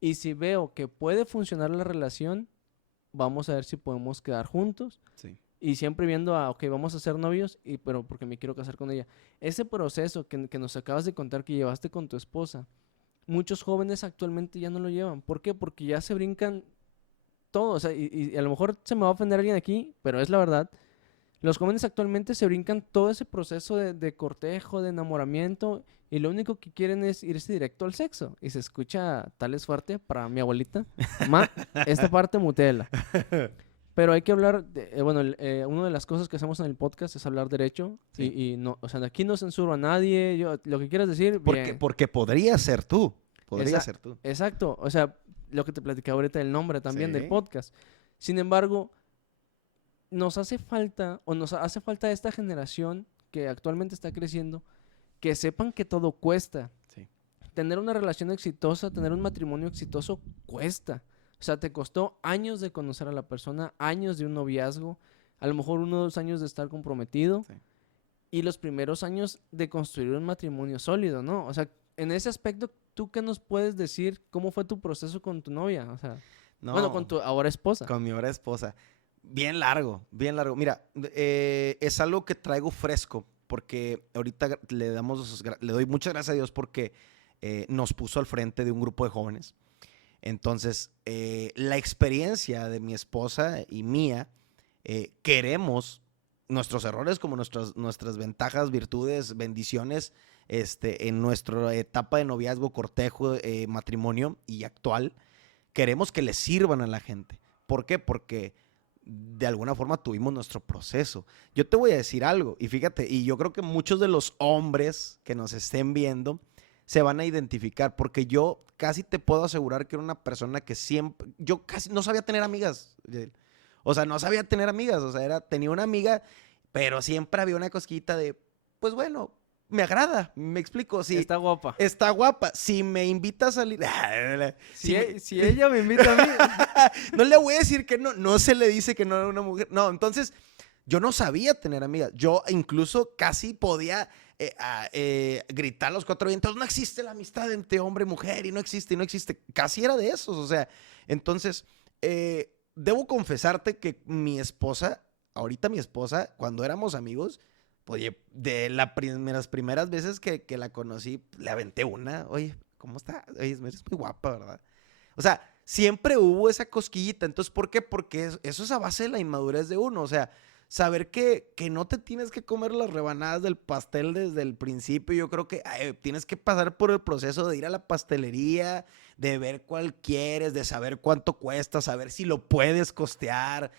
y si veo que puede funcionar la relación, vamos a ver si podemos quedar juntos. Sí. Y siempre viendo ok, vamos a ser novios, pero porque me quiero casar con ella. Ese proceso que nos acabas de contar que llevaste con tu esposa, muchos jóvenes actualmente ya no lo llevan. ¿Por qué? Porque ya se brincan todo. O sea, y a lo mejor se me va a ofender alguien aquí, pero es la verdad. Los jóvenes actualmente se brincan todo ese proceso de cortejo, de enamoramiento, y lo único que quieren es irse directo al sexo. Y se escucha tal es fuerte para mi abuelita. Ma, esta parte mutela. Pero hay que hablar, una de las cosas que hacemos en el podcast es hablar derecho. Sí. Y no, o sea, aquí no censuro a nadie. Lo que quieras decir, bien. Porque podría ser tú. Podría ser tú. Exacto. O sea, lo que te platicaba ahorita del nombre también del Sí. podcast. Sin embargo, nos hace falta a esta generación que actualmente está creciendo, que sepan que todo cuesta. Sí. Tener una relación exitosa, tener un matrimonio exitoso cuesta. O sea, te costó años de conocer a la persona, años de un noviazgo, a lo mejor 1 o 2 años de estar comprometido, Sí. y los primeros años de construir un matrimonio sólido, ¿no? O sea, en ese aspecto, ¿tú qué nos puedes decir? ¿Cómo fue tu proceso con tu novia? O sea, No, con tu ahora esposa. con mi ahora esposa. Bien largo, bien largo. Mira, es algo que traigo fresco, porque ahorita le doy muchas gracias a Dios porque nos puso al frente de un grupo de jóvenes. Entonces, la experiencia de mi esposa y mía, queremos nuestros errores como nuestras ventajas, virtudes, bendiciones, en nuestra etapa de noviazgo, cortejo, matrimonio y actual, queremos que le sirvan a la gente. ¿Por qué? Porque de alguna forma tuvimos nuestro proceso. Yo te voy a decir algo, y fíjate, y yo creo que muchos de los hombres que nos estén viendo se van a identificar, porque yo casi te puedo asegurar que era una persona que siempre, yo casi no sabía tener amigas, o sea, no sabía tener amigas, o sea, tenía una amiga, pero siempre había una cosquita de, pues bueno, me agrada, me explico, sí. Está guapa. Está guapa, si me invita a salir, Si ella me invita a mí. no le voy a decir que no, no se le dice que no a una mujer, no, entonces yo no sabía tener amigas, yo incluso casi podía gritar a los 4 vientos, no existe la amistad entre hombre y mujer y no existe, casi era de esos, o sea, entonces, debo confesarte que mi esposa, cuando éramos amigos, oye, de las primeras veces que la conocí, le aventé una, oye, ¿cómo está? Oye, eres muy guapa, ¿verdad? O sea, siempre hubo esa cosquillita. Entonces, ¿por qué? Porque eso es a base de la inmadurez de uno. O sea, saber que no te tienes que comer las rebanadas del pastel desde el principio. Yo creo que tienes que pasar por el proceso de ir a la pastelería, de ver cuál quieres, de saber cuánto cuesta, saber si lo puedes costear,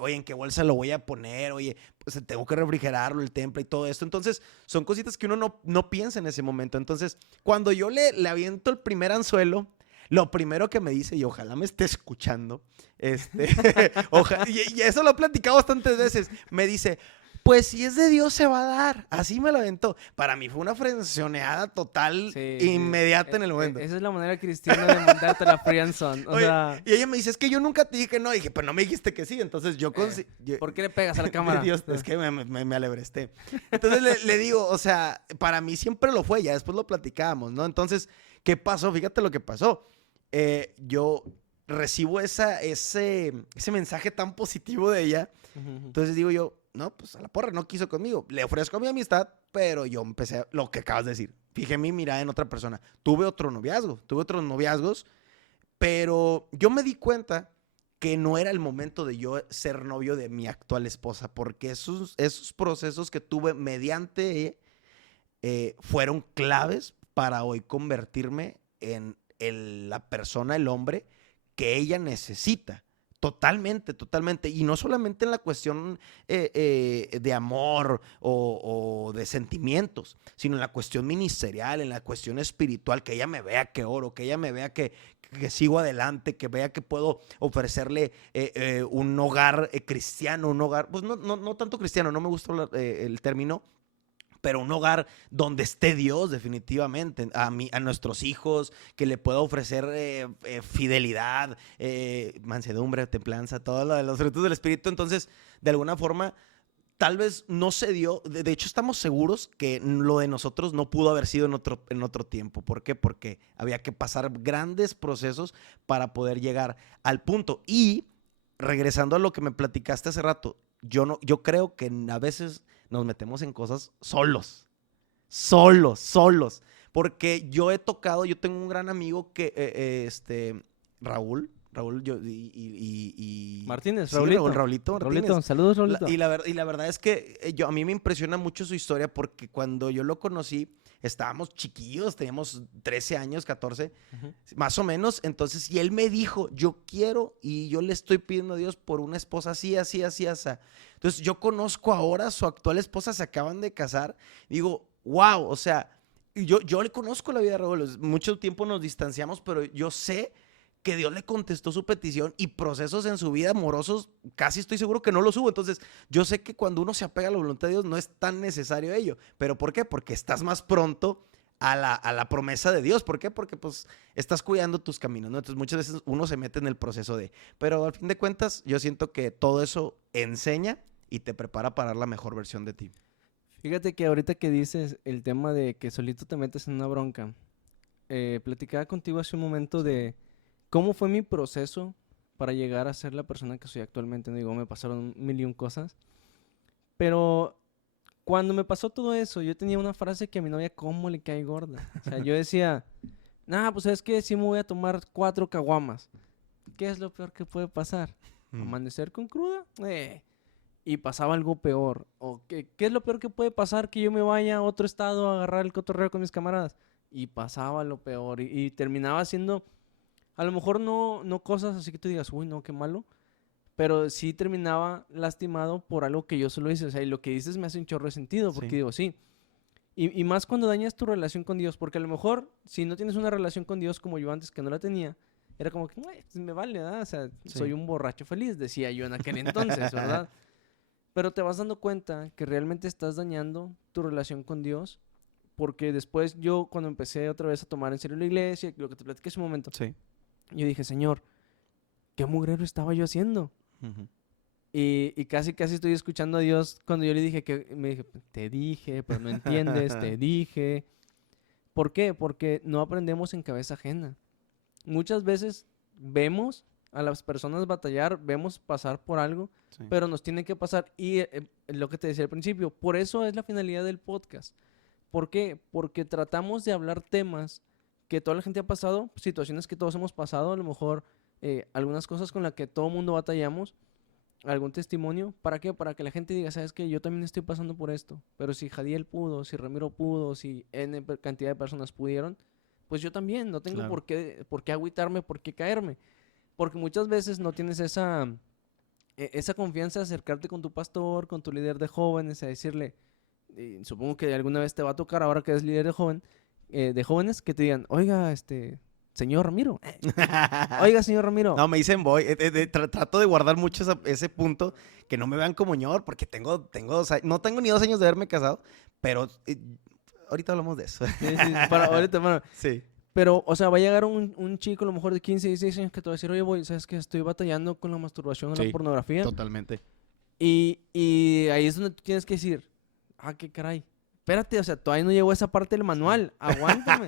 oye, ¿en qué bolsa lo voy a poner? Oye, pues tengo que refrigerarlo, el temple y todo esto. Entonces, son cositas que uno no piensa en ese momento. Entonces, cuando yo le aviento el primer anzuelo, lo primero que me dice, y ojalá me esté escuchando, y eso lo he platicado bastantes veces, me dice, pues si es de Dios se va a dar. Así me lo aventó. Para mí fue una frenzoneada total, inmediata en el momento. Esa es la manera cristiana de mandarte la friendzone. Oye, y ella me dice, es que yo nunca te dije que no. Y dije, pues no me dijiste que sí. Entonces yo... ¿Por qué le pegas a la cámara? Dios, es que me alebresté. Entonces le digo, o sea, para mí siempre lo fue. Ya después lo platicábamos, ¿no? Entonces, ¿qué pasó? Fíjate lo que pasó. Yo recibo ese mensaje tan positivo de ella. Entonces digo yo, no, pues a la porra, no quiso conmigo. Le ofrezco mi amistad, pero yo empecé lo que acabas de decir. Fijé mi mirada en otra persona. Tuve otros noviazgos, pero yo me di cuenta que no era el momento de yo ser novio de mi actual esposa, porque esos procesos que tuve mediante fueron claves para hoy convertirme en la persona, el hombre que ella necesita. Totalmente, totalmente. Y no solamente en la cuestión de amor o de sentimientos, sino en la cuestión ministerial, en la cuestión espiritual, que ella me vea que oro, que ella me vea que sigo adelante, que vea que puedo ofrecerle un hogar cristiano, un hogar, pues no tanto cristiano, no me gusta el término, pero un hogar donde esté Dios definitivamente, a nuestros hijos, que le pueda ofrecer fidelidad, mansedumbre, templanza, todo lo de los frutos del Espíritu. Entonces, de alguna forma, tal vez no se dio, de hecho estamos seguros que lo de nosotros no pudo haber sido en otro tiempo. ¿Por qué? Porque había que pasar grandes procesos para poder llegar al punto. Y regresando a lo que me platicaste hace rato, yo creo que a veces nos metemos en cosas solos. Porque yo tengo un gran amigo que, Raúl, Martínez, sí, Raulito. Raulito Martínez. Raulito, saludos, Raulito. Y la verdad es que a mí me impresiona mucho su historia porque cuando yo lo conocí, estábamos chiquillos, teníamos 13 años, 14, Ujú. más o menos. Entonces, y él me dijo, yo quiero y yo le estoy pidiendo a Dios por una esposa así, así, así, así. Entonces, yo conozco ahora, su actual esposa se acaban de casar. Digo, wow, o sea, yo le conozco la vida de Raúl. Mucho tiempo nos distanciamos, pero yo sé que Dios le contestó su petición y procesos en su vida amorosos, casi estoy seguro que no los hubo. Entonces, yo sé que cuando uno se apega a la voluntad de Dios no es tan necesario ello. ¿Pero por qué? Porque estás más pronto a la promesa de Dios. ¿Por qué? Porque pues estás cuidando tus caminos, ¿no? Entonces, muchas veces uno se mete en el proceso de... Pero al fin de cuentas, yo siento que todo eso enseña y te prepara para dar la mejor versión de ti. Fíjate que ahorita que dices el tema de que solito te metes en una bronca, platicaba contigo hace un momento de cómo fue mi proceso para llegar a ser la persona que soy actualmente. No digo, me pasaron mil y un cosas, pero cuando me pasó todo eso, yo tenía una frase que a mi novia cómo le cae gorda. O sea, yo decía, nah, pues es que sí me voy a tomar 4 caguamas. ¿Qué es lo peor que puede pasar? ¿Amanecer con cruda? Y pasaba algo peor. ¿O qué es lo peor que puede pasar? Que yo me vaya a otro estado a agarrar el cotorreo con mis camaradas. Y pasaba lo peor. Y terminaba haciendo, a lo mejor no cosas así que tú digas, uy, no, qué malo. Pero sí terminaba lastimado por algo que yo solo hice. O sea, y lo que dices me hace un chorro de sentido. Porque Sí. digo, sí. Y más cuando dañas tu relación con Dios. Porque a lo mejor, si no tienes una relación con Dios como yo antes que no la tenía, era como que, "Ay, pues me vale, ¿verdad? O sea, Sí. soy un borracho feliz", decía yo en aquel entonces, ¿verdad? Pero te vas dando cuenta que realmente estás dañando tu relación con Dios. Porque después yo, cuando empecé otra vez a tomar en serio la iglesia, lo que te platiqué hace un momento, Sí. yo dije, Señor, ¿qué mugrero estaba yo haciendo? Ujú. Y casi estoy escuchando a Dios cuando yo le dije que, me dije, te dije, pero no entiendes, te dije. ¿Por qué? Porque no aprendemos en cabeza ajena. Muchas veces vemos a las personas batallar, vemos pasar por algo, Sí. pero nos tiene que pasar. Y lo que te decía al principio, por eso es la finalidad del podcast. ¿Por qué? Porque tratamos de hablar temas que toda la gente ha pasado, situaciones que todos hemos pasado, a lo mejor algunas cosas con las que todo mundo batallamos, algún testimonio. ¿Para qué? Para que la gente diga, ¿sabes qué? Yo también estoy pasando por esto. Pero si Jadiel pudo, si Ramiro pudo, si N cantidad de personas pudieron, pues yo también. No tengo Claro. por qué agüitarme, por qué caerme. Porque muchas veces no tienes esa confianza de acercarte con tu pastor, con tu líder de jóvenes, a decirle, supongo que alguna vez te va a tocar, ahora que eres líder de jóvenes, que te digan, oiga, señor Ramiro, oiga, señor Ramiro. No, me dicen voy. Trato de guardar mucho ese punto, que no me vean como ñor, porque no tengo ni 2 años de haberme casado, pero ahorita hablamos de eso. Sí, sí, para ahorita, bueno. Sí. Pero, o sea, va a llegar un chico a lo mejor de 15, 16 años que te va a decir, oye, voy, ¿sabes qué? Estoy batallando con la masturbación o la Sí, pornografía. totalmente. Y ahí es donde tú tienes que decir, qué caray. Espérate, o sea, todavía no llegó esa parte del manual. Aguántame.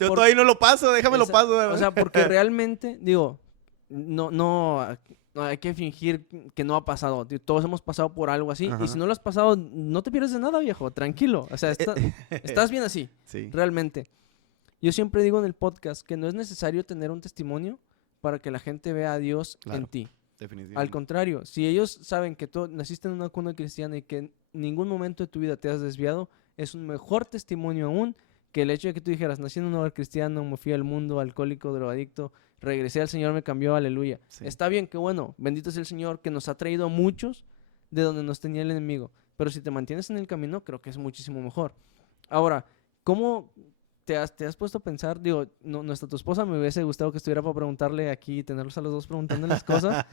Yo Por- todavía no lo paso, déjame lo paso. O sea, porque realmente, digo, no hay que fingir que no ha pasado. Todos hemos pasado por algo así. Ajá. Y si no lo has pasado, no te pierdes de nada, viejo. Tranquilo. O sea, estás bien así, Sí, realmente. Yo siempre digo en el podcast que no es necesario tener un testimonio para que la gente vea a Dios en Claro. ti. definitivamente. Al contrario, si ellos saben que tú naciste en una cuna cristiana y que en ningún momento de tu vida te has desviado, es un mejor testimonio aún que el hecho de que tú dijeras, nací en un hogar cristiano, me fui al mundo, alcohólico, drogadicto, regresé al Señor, me cambió, aleluya. Sí. Está bien, qué bueno, bendito es el Señor que nos ha traído a muchos de donde nos tenía el enemigo. Pero si te mantienes en el camino, creo que es muchísimo mejor. Ahora, ¿cómo te has puesto a pensar? Digo, no está tu esposa, me hubiese gustado que estuviera para preguntarle aquí, tenerlos a los dos preguntando las cosas.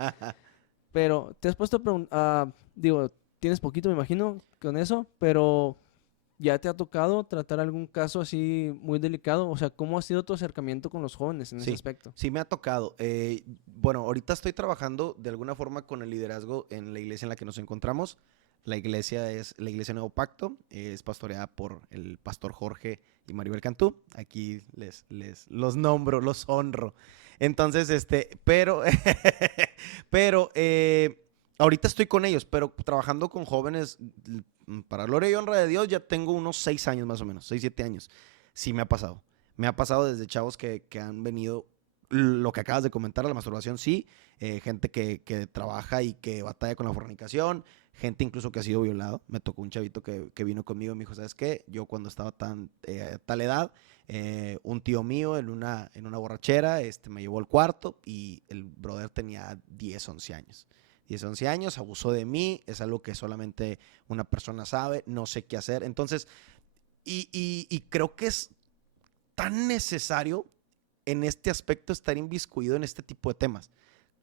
Pero te has puesto a preguntar, digo, tienes poquito, me imagino, con eso, pero ¿ya te ha tocado tratar algún caso así muy delicado? O sea, ¿cómo ha sido tu acercamiento con los jóvenes en ese Sí. aspecto? Sí, me ha tocado. Bueno, ahorita estoy trabajando de alguna forma con el liderazgo en la iglesia en la que nos encontramos. La iglesia es la Iglesia Nuevo Pacto, es pastoreada por el pastor Jorge y Maribel Cantú. Aquí los nombro, los honro. Entonces, pero ahorita estoy con ellos, pero trabajando con jóvenes, para gloria y honra de Dios, ya tengo unos 6 años más o menos, 6, 7 años. Sí me ha pasado. Me ha pasado desde chavos que han venido lo que acabas de comentar, la masturbación, sí. Gente que trabaja y que batalla con la fornicación. Gente incluso que ha sido violado. Me tocó un chavito que vino conmigo y me dijo, ¿sabes qué? Yo cuando estaba tal edad, un tío mío en una borrachera me llevó al cuarto y el brother tenía 10, 11 años. 10, 11 años, abusó de mí, es algo que solamente una persona sabe, no sé qué hacer. Entonces, y creo que es tan necesario en este aspecto estar inmiscuido en este tipo de temas,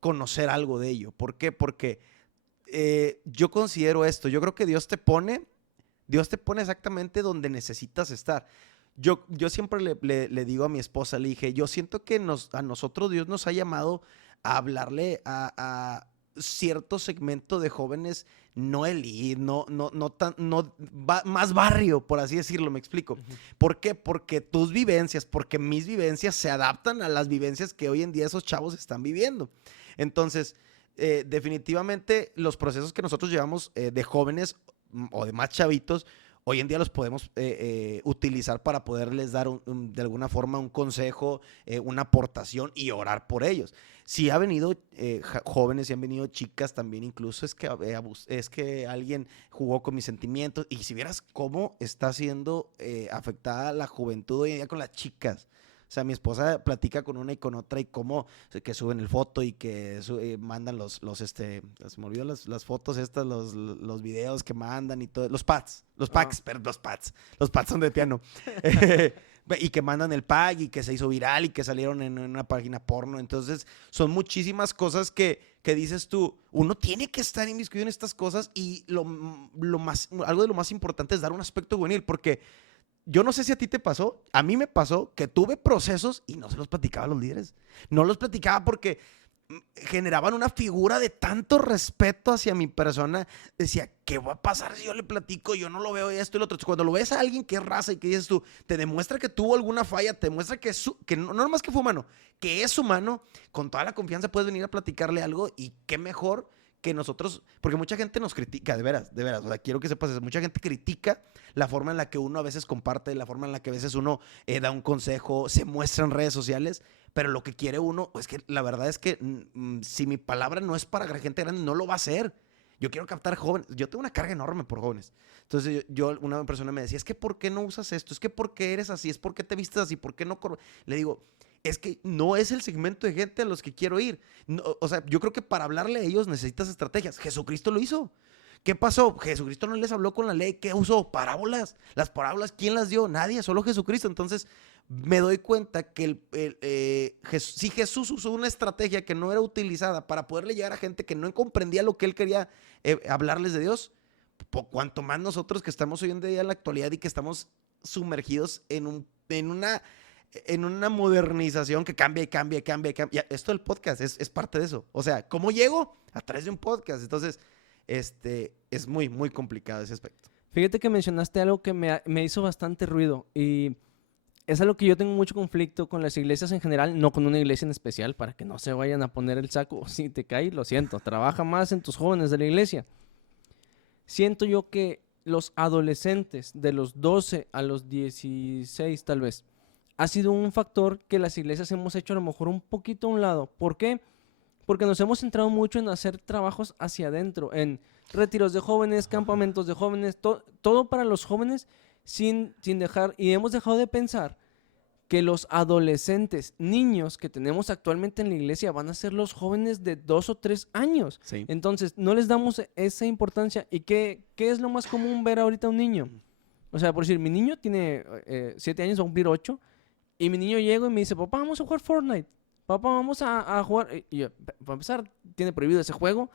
conocer algo de ello. ¿Por qué? Porque yo considero esto, yo creo que Dios te pone exactamente donde necesitas estar. Yo siempre le digo a mi esposa, le dije, yo siento que a nosotros Dios nos ha llamado a hablarle a cierto segmento de jóvenes, no elite, más barrio, por así decirlo, me explico. Ujú. ¿Por qué? Porque tus vivencias, porque mis vivencias se adaptan a las vivencias que hoy en día esos chavos están viviendo. Entonces, definitivamente los procesos que nosotros llevamos de jóvenes o de más chavitos, hoy en día los podemos utilizar para poderles dar de alguna forma un consejo, una aportación y orar por ellos. Si ha venido jóvenes, si han venido chicas también, incluso es que alguien jugó con mis sentimientos. Y si vieras cómo está siendo afectada la juventud hoy en día con las chicas. O sea, mi esposa platica con una y con otra y cómo que suben el foto y que mandan se me olvidó las fotos estas, los videos que mandan y todo. Los packs son de piano. Y que mandan el pack y que se hizo viral y que salieron en una página porno. Entonces, son muchísimas cosas que dices tú, uno tiene que estar inmiscuido en estas cosas y algo de lo más importante es dar un aspecto juvenil, porque yo no sé si a ti te pasó, a mí me pasó que tuve procesos y no se los platicaba a los líderes. No los platicaba porque generaban una figura de tanto respeto hacia mi persona. Decía, ¿qué va a pasar si yo le platico? Yo no lo veo esto y lo otro. Cuando lo ves a alguien que es raza y que dices tú, te demuestra que tuvo alguna falla, te demuestra que no nomás que fue humano, que es humano, con toda la confianza puedes venir a platicarle algo y qué mejor que nosotros, porque mucha gente nos critica, de veras, o sea, quiero que sepas eso, mucha gente critica la forma en la que uno a veces comparte, la forma en la que a veces uno da un consejo, se muestra en redes sociales, pero lo que quiere uno, es que la verdad es que si mi palabra no es para gente grande, no lo va a hacer. Yo quiero captar jóvenes, yo tengo una carga enorme por jóvenes. Entonces una persona me decía, es que ¿por qué no usas esto? Es que ¿por qué eres así? Es ¿por qué te vistes así? ¿Por qué no? Le digo, es que no es el segmento de gente a los que quiero ir. No, o sea, yo creo que para hablarle a ellos necesitas estrategias. Jesucristo lo hizo. ¿Qué pasó? Jesucristo no les habló con la ley. ¿Qué usó? Parábolas. Las parábolas, ¿quién las dio? Nadie, solo Jesucristo. Entonces, me doy cuenta que si Jesús usó una estrategia que no era utilizada para poderle llegar a gente que no comprendía lo que él quería hablarles de Dios, cuanto más nosotros que estamos hoy en día en la actualidad y que estamos sumergidos en una modernización que cambia. Esto del podcast es parte de eso. O sea, ¿cómo llego? A través de un podcast. Entonces, es muy, muy complicado ese aspecto. Fíjate que mencionaste algo que me hizo bastante ruido y es algo que yo tengo mucho conflicto con las iglesias en general, no con una iglesia en especial, para que no se vayan a poner el saco. Si te cae, lo siento, trabaja más en tus jóvenes de la iglesia. Siento yo que los adolescentes de los 12 a los 16 tal vez, ha sido un factor que las iglesias hemos hecho a lo mejor un poquito a un lado. ¿Por qué? Porque nos hemos centrado mucho en hacer trabajos hacia adentro, en retiros de jóvenes, campamentos de jóvenes, todo para los jóvenes sin dejar, y hemos dejado de pensar que los adolescentes, niños que tenemos actualmente en la iglesia van a ser los jóvenes de 2 o 3 años. Sí. Entonces, no les damos esa importancia. ¿Y qué es lo más común ver ahorita a un niño? O sea, por decir, mi niño tiene 7 años, va a cumplir 8, y mi niño llega y me dice, papá, vamos a jugar Fortnite. Papá, vamos a jugar. Y yo, para empezar, tiene prohibido ese juego.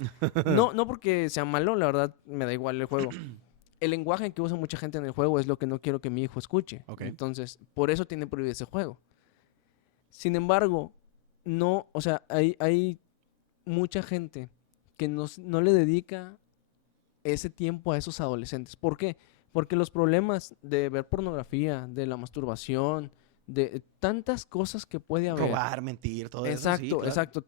No porque sea malo, la verdad, me da igual el juego. El lenguaje que usa mucha gente en el juego es lo que no quiero que mi hijo escuche. Okay. Entonces, por eso tiene prohibido ese juego. Sin embargo, no, o sea, hay mucha gente que no le dedica ese tiempo a esos adolescentes. ¿Por qué? Porque los problemas de ver pornografía, de la masturbación, de tantas cosas que puede haber. Robar, mentir, todo exacto, eso. Sí, claro. Exacto,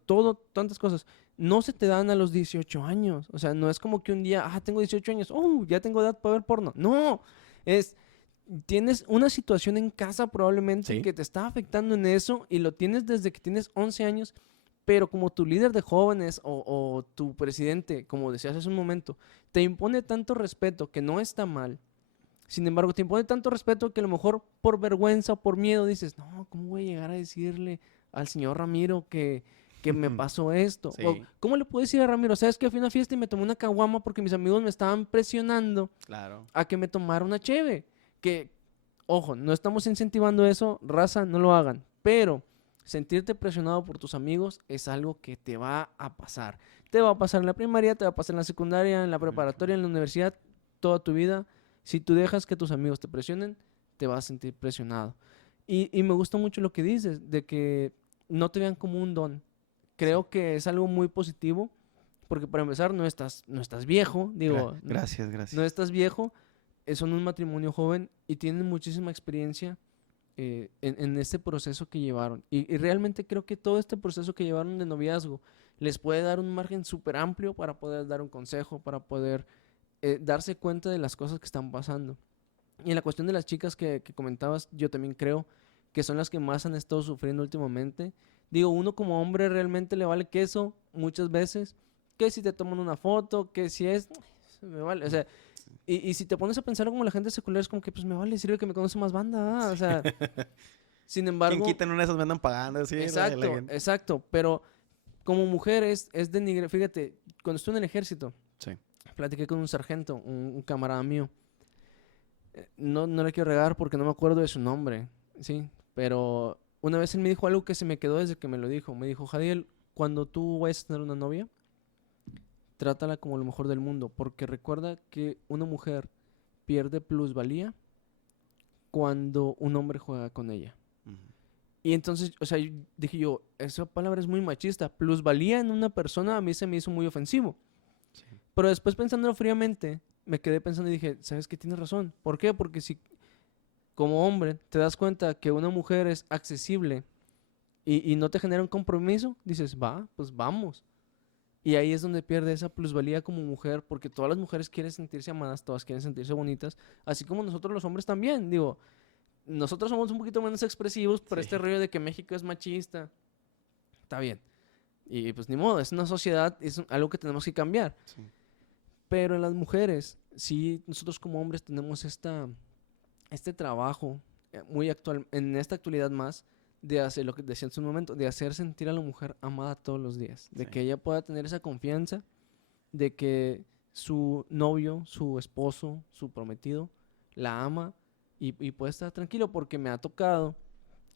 tantas cosas. No se te dan a los 18 años. O sea, no es como que un día, tengo 18 años, ya tengo edad para ver porno. No, tienes una situación en casa probablemente Sí. que te está afectando en eso y lo tienes desde que tienes 11 años, pero como tu líder de jóvenes o tu presidente, como decías hace un momento, te impone tanto respeto que no está mal. Sin embargo, te impone tanto respeto que a lo mejor por vergüenza o por miedo dices, no, ¿cómo voy a llegar a decirle al señor Ramiro que me pasó esto? O, Sí, ¿cómo le puedo decir a Ramiro? ¿Sabes que fui a una fiesta y me tomé una caguama porque mis amigos me estaban presionando claro. a que me tomara una cheve? Que, ojo, no estamos incentivando eso, raza, no lo hagan. Pero sentirte presionado por tus amigos es algo que te va a pasar. Te va a pasar en la primaria, te va a pasar en la secundaria, en la preparatoria, en la universidad, toda tu vida. Si tú dejas que tus amigos te presionen, te vas a sentir presionado. Y me gusta mucho lo que dices, de que no te vean como un don. Creo que es algo muy positivo, porque para empezar no estás viejo, digo, Gracias, no gracias. estás viejo, son un matrimonio joven y tienen muchísima experiencia en este proceso que llevaron. Y realmente creo que todo este proceso que llevaron de noviazgo les puede dar un margen súper amplio para poder dar un consejo, para poder darse cuenta de las cosas que están pasando. Y en la cuestión de las chicas que comentabas, yo también creo que son las que más han estado sufriendo últimamente. Digo, uno como hombre realmente le vale queso muchas veces, que si te toman una foto, que si es, me vale, o sea, y si te pones a pensar como la gente secular es como que pues me vale, sirve que me conoce más banda, o sea, sin ¿Quién embargo, quita en una de esas me andan pagando? Sí, exacto, exacto, pero como mujer es denigre, fíjate, cuando estuve en el ejército, Sí. platiqué con un sargento, un camarada mío. No le quiero regar porque no me acuerdo de su nombre, ¿sí? Pero una vez él me dijo algo que se me quedó desde que me lo dijo. Me dijo, Jadiel, cuando tú vayas a tener una novia, trátala como lo mejor del mundo, porque recuerda que una mujer pierde plusvalía cuando un hombre juega con ella. Ujú. Y entonces, o sea, dije yo, esa palabra es muy machista. Plusvalía en una persona a mí se me hizo muy ofensivo. Sí. Pero después pensándolo fríamente, me quedé pensando y dije, ¿sabes qué? Tienes razón. ¿Por qué? Porque si como hombre te das cuenta que una mujer es accesible y no te genera un compromiso, dices, va, pues vamos. Y ahí es donde pierde esa plusvalía como mujer, porque todas las mujeres quieren sentirse amadas, todas quieren sentirse bonitas, así como nosotros los hombres también. Digo, nosotros somos un poquito menos expresivos por este Sí. rollo de que México es machista. Está bien. Y pues ni modo, es una sociedad, es algo que tenemos que cambiar. Sí. Pero en las mujeres, sí, nosotros como hombres tenemos este trabajo muy actual, en esta actualidad más, de hacer lo que decía en su momento, de hacer sentir a la mujer amada todos los días, de Sí. que ella pueda tener esa confianza, de que su novio, su esposo, su prometido, la ama y puede estar tranquilo, porque me ha tocado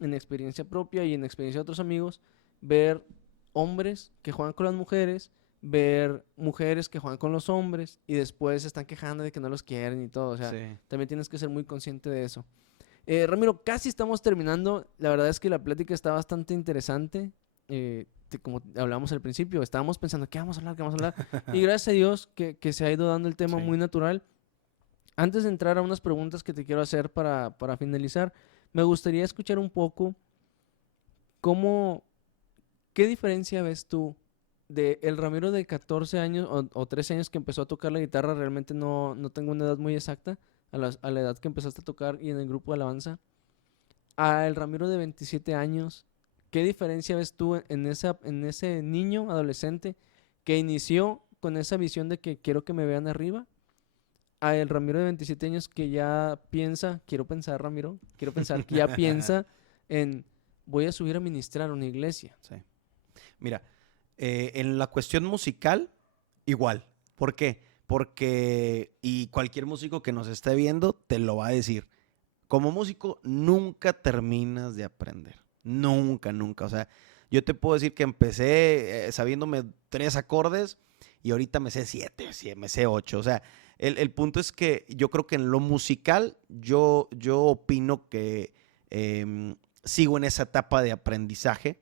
en experiencia propia y en experiencia de otros amigos ver hombres que juegan con las mujeres, ver mujeres que juegan con los hombres y después se están quejando de que no los quieren y todo. O sea, Sí. también tienes que ser muy consciente de eso. Ramiro, casi estamos terminando. La verdad es que la plática está bastante interesante. Como hablamos al principio, estábamos pensando, ¿qué vamos a hablar? ¿Qué vamos a hablar? Y gracias a Dios que se ha ido dando el tema Sí. muy natural. Antes de entrar a unas preguntas que te quiero hacer para finalizar, me gustaría escuchar un poco cómo, qué diferencia ves tú de el Ramiro de 14 años o 13 años que empezó a tocar la guitarra. Realmente no tengo una edad muy exacta, a la edad que empezaste a tocar y en el grupo de alabanza, a el Ramiro de 27 años. ¿Qué diferencia ves tú en ese niño adolescente que inició con esa visión de que quiero que me vean arriba, a el Ramiro de 27 años que ya piensa, quiero pensar, Ramiro, quiero pensar que ya piensa en voy a subir a ministrar a una iglesia? Sí. Mira, en la cuestión musical, igual. ¿Por qué? Porque, y cualquier músico que nos esté viendo te lo va a decir, como músico nunca terminas de aprender. Nunca, nunca. O sea, yo te puedo decir que empecé sabiéndome 3 acordes y ahorita me sé 7, me sé 8. O sea, el punto es que yo creo que en lo musical yo opino que sigo en esa etapa de aprendizaje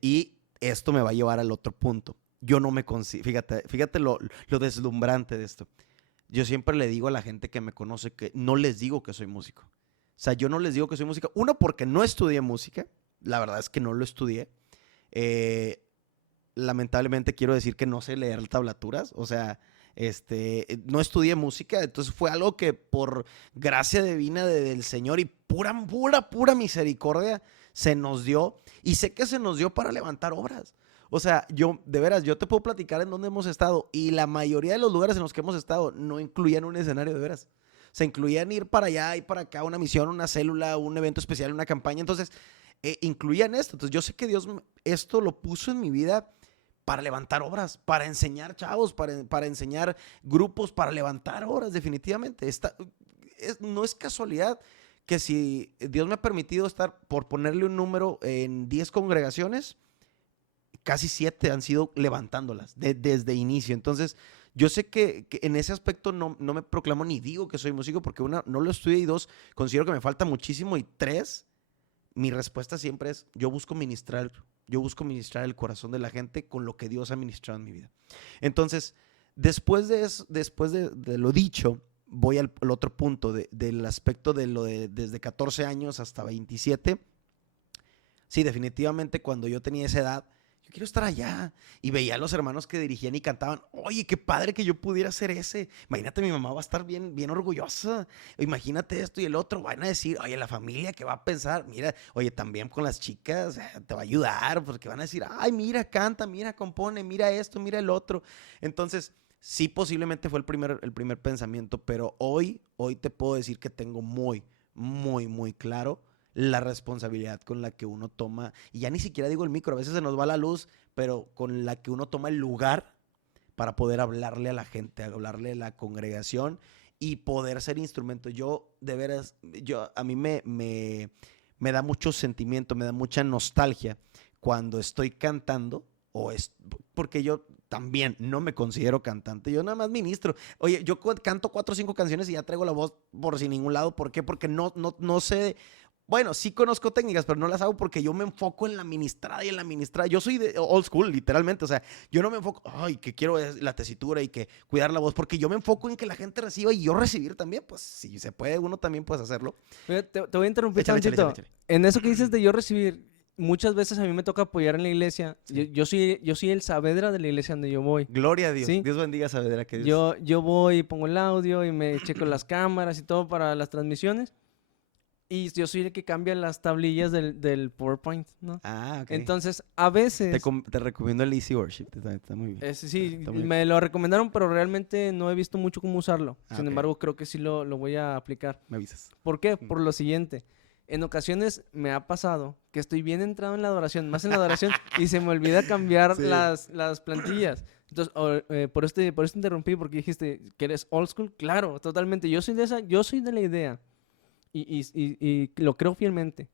y esto me va a llevar al otro punto. Yo no me consigo, fíjate lo deslumbrante de esto. Yo siempre le digo a la gente que me conoce que no les digo que soy músico. O sea, yo no les digo que soy músico. Uno, porque no estudié música. La verdad es que no lo estudié. Lamentablemente quiero decir que no sé leer tablaturas. O sea, No estudié música, entonces fue algo que por gracia divina del Señor y pura misericordia se nos dio. Y sé que se nos dio para levantar obras. O sea, de veras, yo te puedo platicar en dónde hemos estado y la mayoría de los lugares en los que hemos estado no incluían un escenario, de veras. Se incluían ir para allá y para acá, una misión, una célula, un evento especial, una campaña. Entonces, incluían esto. Entonces, yo sé que Dios esto lo puso en mi vida para levantar obras, para enseñar chavos, para enseñar grupos, para levantar obras, definitivamente. No es casualidad que si Dios me ha permitido estar, por ponerle un número, en 10 congregaciones, casi 7 han sido levantándolas desde inicio. Entonces, yo sé que en ese aspecto no me proclamo ni digo que soy músico, porque una, no lo estudié, y dos, considero que me falta muchísimo, y tres, mi respuesta siempre es, yo busco ministrar el corazón de la gente con lo que Dios ha ministrado en mi vida. Entonces, después de eso, después de lo dicho, voy al otro punto del aspecto de lo de desde 14 años hasta 27. Sí, definitivamente cuando yo tenía esa edad, yo quiero estar allá. Y veía a los hermanos que dirigían y cantaban. Oye, qué padre que yo pudiera hacer ese. Imagínate, mi mamá va a estar bien orgullosa. Imagínate esto y el otro. Van a decir, oye, la familia, ¿qué va a pensar? Mira, oye, también con las chicas te va a ayudar, porque van a decir, ay, mira, canta, mira, compone, mira esto, mira el otro. Entonces, sí, posiblemente fue el primer pensamiento, pero hoy te puedo decir que tengo muy claro la responsabilidad con la que uno toma, y ya ni siquiera digo el micro, a veces se nos va la luz, pero con la que uno toma el lugar para poder hablarle a la gente, hablarle a la congregación y poder ser instrumento. Yo, de veras, a mí me da mucho sentimiento, me da mucha nostalgia cuando estoy cantando, porque yo también no me considero cantante, yo nada más ministro. Oye, yo canto 4 o 5 canciones y ya traigo la voz por sin ningún lado. ¿Por qué? Porque no sé. Bueno, sí conozco técnicas, pero no las hago porque yo me enfoco en la ministrada y en la ministrada. Yo soy de old school, literalmente. O sea, yo no me enfoco, ay, que quiero la tesitura y que cuidar la voz, porque yo me enfoco en que la gente reciba y yo recibir también. Pues si se puede, uno también puede hacerlo. Oye, te voy a interrumpir tantito. En eso que dices de yo recibir, muchas veces a mí me toca apoyar en la iglesia. Sí. Yo soy el Saavedra de la iglesia donde yo voy. Gloria a Dios. ¿Sí? Dios bendiga a Saavedra. Que Dios... Yo voy y pongo el audio y me checo las cámaras y todo para las transmisiones. Y yo soy el que cambia las tablillas del PowerPoint, ¿no? Ah, ok. Entonces, a veces... Te recomiendo el Easy Worship. Está muy bien. Sí, está muy me bien. lo recomendaron, pero realmente no he visto mucho cómo usarlo. Sin Okay. embargo, creo que sí lo voy a aplicar. Me avisas. ¿Por qué? Por lo siguiente. En ocasiones me ha pasado que estoy bien entrado en la adoración, más en la adoración, y se me olvida cambiar sí. las plantillas. Entonces, por esto interrumpí, porque dijiste que eres old school. Claro, totalmente. Yo soy de la idea, y lo creo fielmente,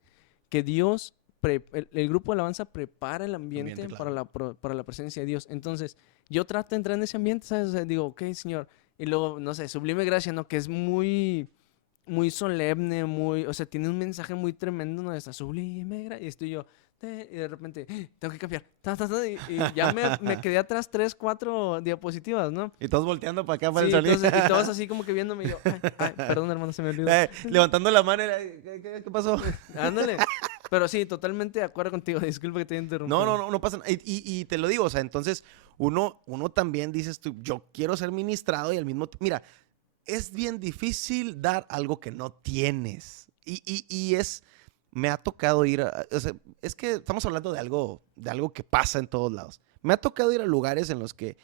que Dios, el grupo de alabanza prepara el ambiente claro. para la presencia de Dios. Entonces, yo trato de entrar en ese ambiente, ¿sabes? O sea, digo, ok, Señor. Y luego, no sé, Sublime Gracia, ¿no? Que es muy solemne, o sea, tiene un mensaje muy tremendo, ¿no? Está Sublime Gracia, y estoy yo, y de repente, tengo que cambiar, y ya me quedé atrás 3, 4 diapositivas, ¿no? Y todos volteando para acá para sí, el sonido. Y todos así como que viéndome, y yo, ay, perdón, hermano, se me olvidó. Levantando la mano, ¿qué pasó? Ándale. Pero sí, totalmente de acuerdo contigo, disculpa que te interrumpí. No pasa nada. Y te lo digo, o sea, entonces, uno también dices tú, yo quiero ser ministrado, y al mismo tiempo, mira, es bien difícil dar algo que no tienes. Me ha tocado ir o sea, es que estamos hablando de algo que pasa en todos lados. Me ha tocado ir a lugares en los que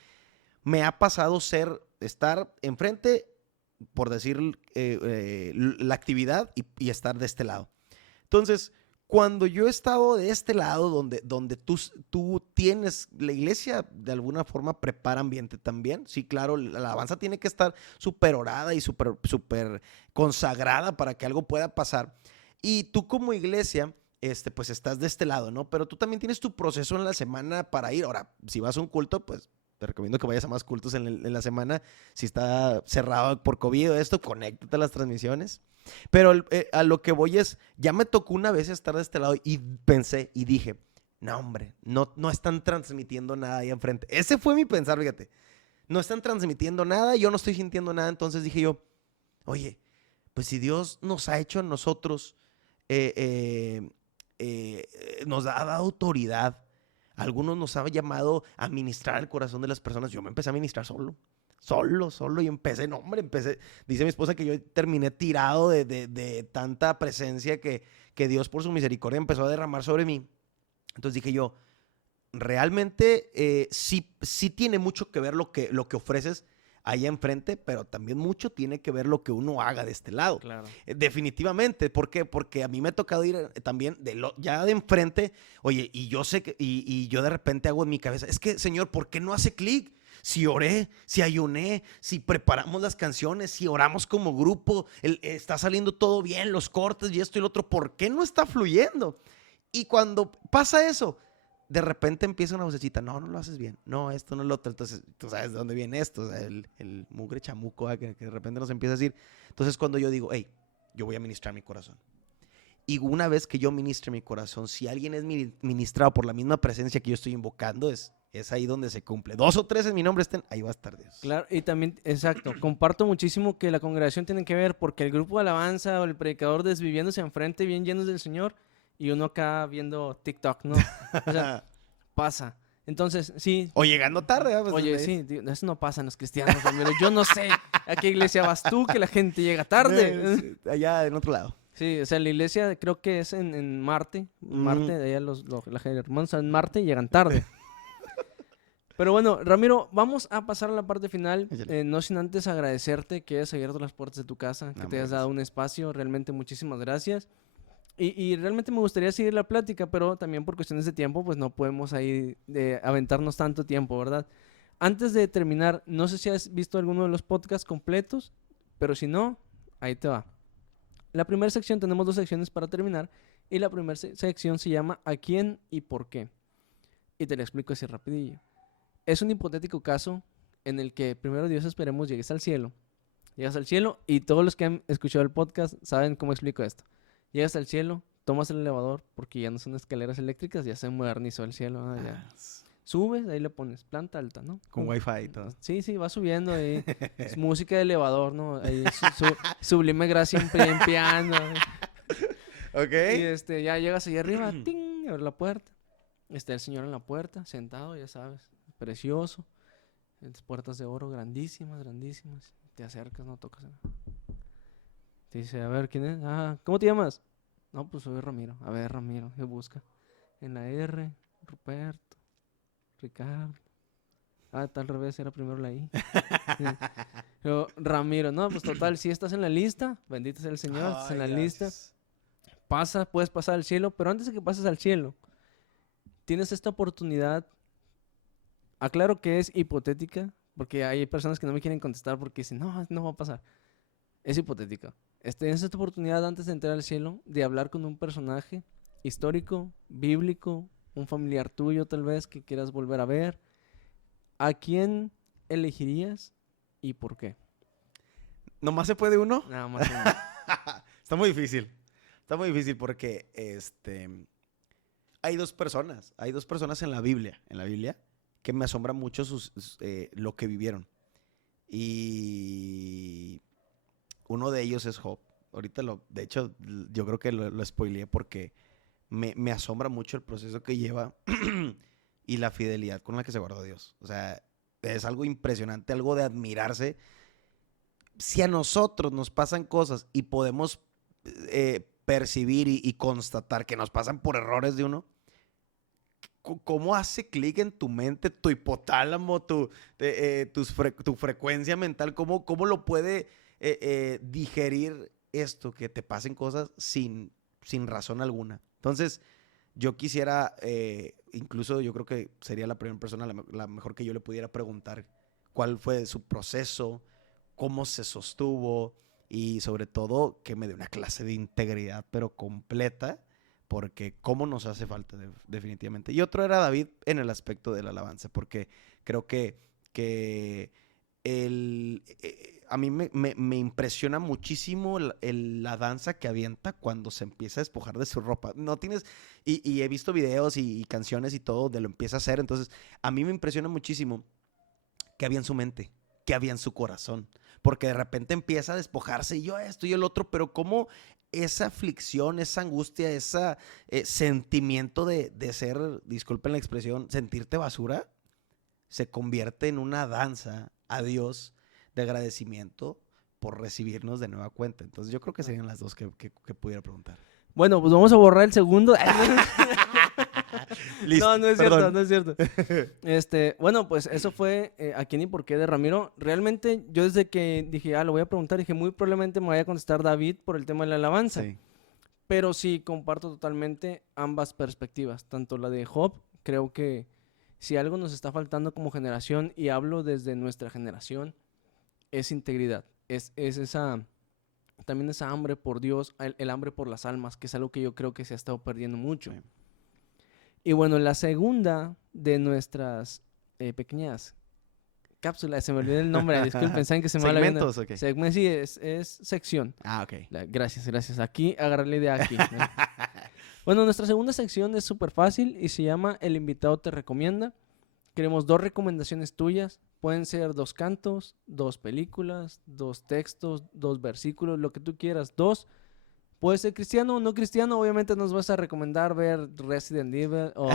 me ha pasado estar enfrente, por decir, la actividad y estar de este lado. Entonces, cuando yo he estado de este lado, donde tú tienes, la iglesia de alguna forma prepara ambiente también. Sí, claro, la alabanza tiene que estar súper orada y súper consagrada para que algo pueda pasar. Y tú como iglesia, pues estás de este lado, ¿no? Pero tú también tienes tu proceso en la semana para ir. Ahora, si vas a un culto, pues te recomiendo que vayas a más cultos en la semana. Si está cerrado por COVID o esto, conéctate a las transmisiones. Pero a lo que voy es, ya me tocó una vez estar de este lado y pensé y dije, no, hombre, no están transmitiendo nada ahí enfrente. Ese fue mi pensar, fíjate. No están transmitiendo nada, yo no estoy sintiendo nada. Entonces dije yo, oye, pues si Dios nos ha hecho a nosotros, nos ha dado autoridad, algunos nos han llamado a ministrar el corazón de las personas. Yo me empecé a ministrar solo. solo, y empecé, dice mi esposa que yo terminé tirado de tanta presencia que Dios por su misericordia empezó a derramar sobre mí. Entonces dije yo, realmente sí tiene mucho que ver lo que ofreces allá enfrente, pero también mucho tiene que ver lo que uno haga de este lado. Claro. Definitivamente. ¿Por qué? Porque a mí me ha tocado ir también ya de enfrente, oye, y yo sé que, y yo de repente hago en mi cabeza, es que, Señor, ¿por qué no hace clic? Si oré, si ayuné, si preparamos las canciones, si oramos como grupo, está saliendo todo bien, los cortes y esto y lo otro, ¿por qué no está fluyendo? Y cuando pasa eso, de repente empieza una vocecita, no lo haces bien, no, esto no lo otro. Entonces, tú sabes de dónde viene esto, o sea, el mugre chamuco que de repente nos empieza a decir. Entonces, cuando yo digo, hey, yo voy a ministrar mi corazón. Y una vez que yo ministre mi corazón, si alguien es ministrado por la misma presencia que yo estoy invocando, es ahí donde se cumple. 2 o 3 en mi nombre estén, ahí va a estar Dios. Claro, y también, exacto, comparto muchísimo que la congregación tiene que ver porque el grupo de alabanza o el predicador desviviéndose enfrente bien llenos del Señor y uno acá viendo TikTok, ¿no? O sea, pasa. Entonces, sí. O llegando tarde. Pues, oye, sí, eso no pasa en los cristianos, pero yo no sé a qué iglesia vas tú que la gente llega tarde. Allá en otro lado. Sí, o sea, la iglesia creo que es en Marte. Marte, allá la hermanos en Marte llegan tarde. Pero bueno, Ramiro, vamos a pasar a la parte final. No sin antes agradecerte que hayas abierto las puertas de tu casa, que te hayas dado un espacio. Realmente muchísimas gracias. Y realmente me gustaría seguir la plática, pero también por cuestiones de tiempo, pues no podemos ahí aventarnos tanto tiempo, ¿verdad? Antes de terminar, no sé si has visto alguno de los podcasts completos, pero si no, ahí te va. La primera sección, tenemos 2 secciones para terminar, y la primera sección se llama ¿A quién y por qué? Y te lo explico así rapidillo. Es un hipotético caso en el que, primero Dios, esperemos, llegues al cielo. Llegas al cielo y todos los que han escuchado el podcast saben cómo explico esto. Llegas al cielo, tomas el elevador, porque ya no son escaleras eléctricas, ya se modernizó el cielo. Ya. Subes, ahí le pones planta alta, ¿no? Con wifi y todo. Sí, va subiendo ahí. Es música de elevador, ¿no? Ahí Sublime Gracia en piano. Ok. Y ya llegas ahí arriba, ¡ting! Abre la puerta. Está el señor en la puerta, sentado, ya sabes, precioso. Las puertas de oro grandísimas. Te acercas, no tocas. Te dice, a ver, ¿quién es? Ah, ¿cómo te llamas? No, pues soy Ramiro. A ver, Ramiro, ¿qué busca? En la R, Ruperto, Ricardo. Ah, tal revés, era primero la I. Pero, Ramiro, no, pues total, si estás en la lista, bendito sea el Señor, estás en la lista. Puedes pasar al cielo, pero antes de que pases al cielo, tienes esta oportunidad. Aclaro que es hipotética, porque hay personas que no me quieren contestar porque dicen, no va a pasar. Es hipotética. Tienes esta oportunidad antes de entrar al cielo de hablar con un personaje histórico, bíblico, un familiar tuyo tal vez que quieras volver a ver. ¿A quién elegirías y por qué? ¿Nomás se puede uno? Nada más uno. Está muy difícil. Está muy difícil porque hay 2 personas. Hay 2 personas en la Biblia que me asombra mucho lo que vivieron. Y uno de ellos es Job. Ahorita de hecho, yo creo que lo spoileé porque me asombra mucho el proceso que lleva y la fidelidad con la que se guardó Dios. O sea, es algo impresionante, algo de admirarse. Si a nosotros nos pasan cosas y podemos percibir y constatar que nos pasan por errores de uno, ¿cómo hace clic en tu mente, tu hipotálamo, tu frecuencia mental? ¿Cómo lo puede digerir esto, que te pasen cosas sin razón alguna? Entonces, yo quisiera, incluso yo creo que sería la primera persona, la mejor que yo le pudiera preguntar cuál fue su proceso, cómo se sostuvo y sobre todo que me dé una clase de integridad, pero completa, porque cómo nos hace falta definitivamente. Y otro era David en el aspecto de la alabanza, porque creo que a mí me impresiona muchísimo la danza que avienta cuando se empieza a despojar de su ropa. No tienes, y he visto videos y canciones y todo de lo empieza a hacer. Entonces, a mí me impresiona muchísimo que había en su mente, que había en su corazón. Porque de repente empieza a despojarse y yo esto y el otro, pero cómo esa aflicción, esa angustia, ese sentimiento de ser, disculpen la expresión, sentirte basura, se convierte en una danza a Dios de agradecimiento por recibirnos de nueva cuenta. Entonces yo creo que serían las dos que pudiera preguntar. Bueno, pues vamos a borrar el segundo. Listo, No, no es cierto, perdón. no es cierto. Bueno, pues eso fue a quién y por qué de Ramiro. Realmente yo desde que dije, lo voy a preguntar, dije, muy probablemente me vaya a contestar David por el tema de la alabanza. Sí. Pero sí, comparto totalmente ambas perspectivas. Tanto la de Job, creo que si algo nos está faltando como generación, y hablo desde nuestra generación, es integridad. Es también esa hambre por Dios, el hambre por las almas, que es algo que yo creo que se ha estado perdiendo mucho. Sí. Y bueno, la segunda de nuestras pequeñas cápsulas, se me olvidó el nombre, disculpen, pensaban que se me ¿Segmentos o qué? Sí, es sección. Ok. Gracias. Aquí, agarré la idea aquí. ¿no? Bueno, nuestra segunda sección es súper fácil y se llama El invitado te recomienda. Queremos 2 recomendaciones tuyas. Pueden ser 2 cantos, 2 películas, 2 textos, 2 versículos, lo que tú quieras. 2. Puede ser cristiano o no cristiano. Obviamente nos vas a recomendar ver Resident Evil o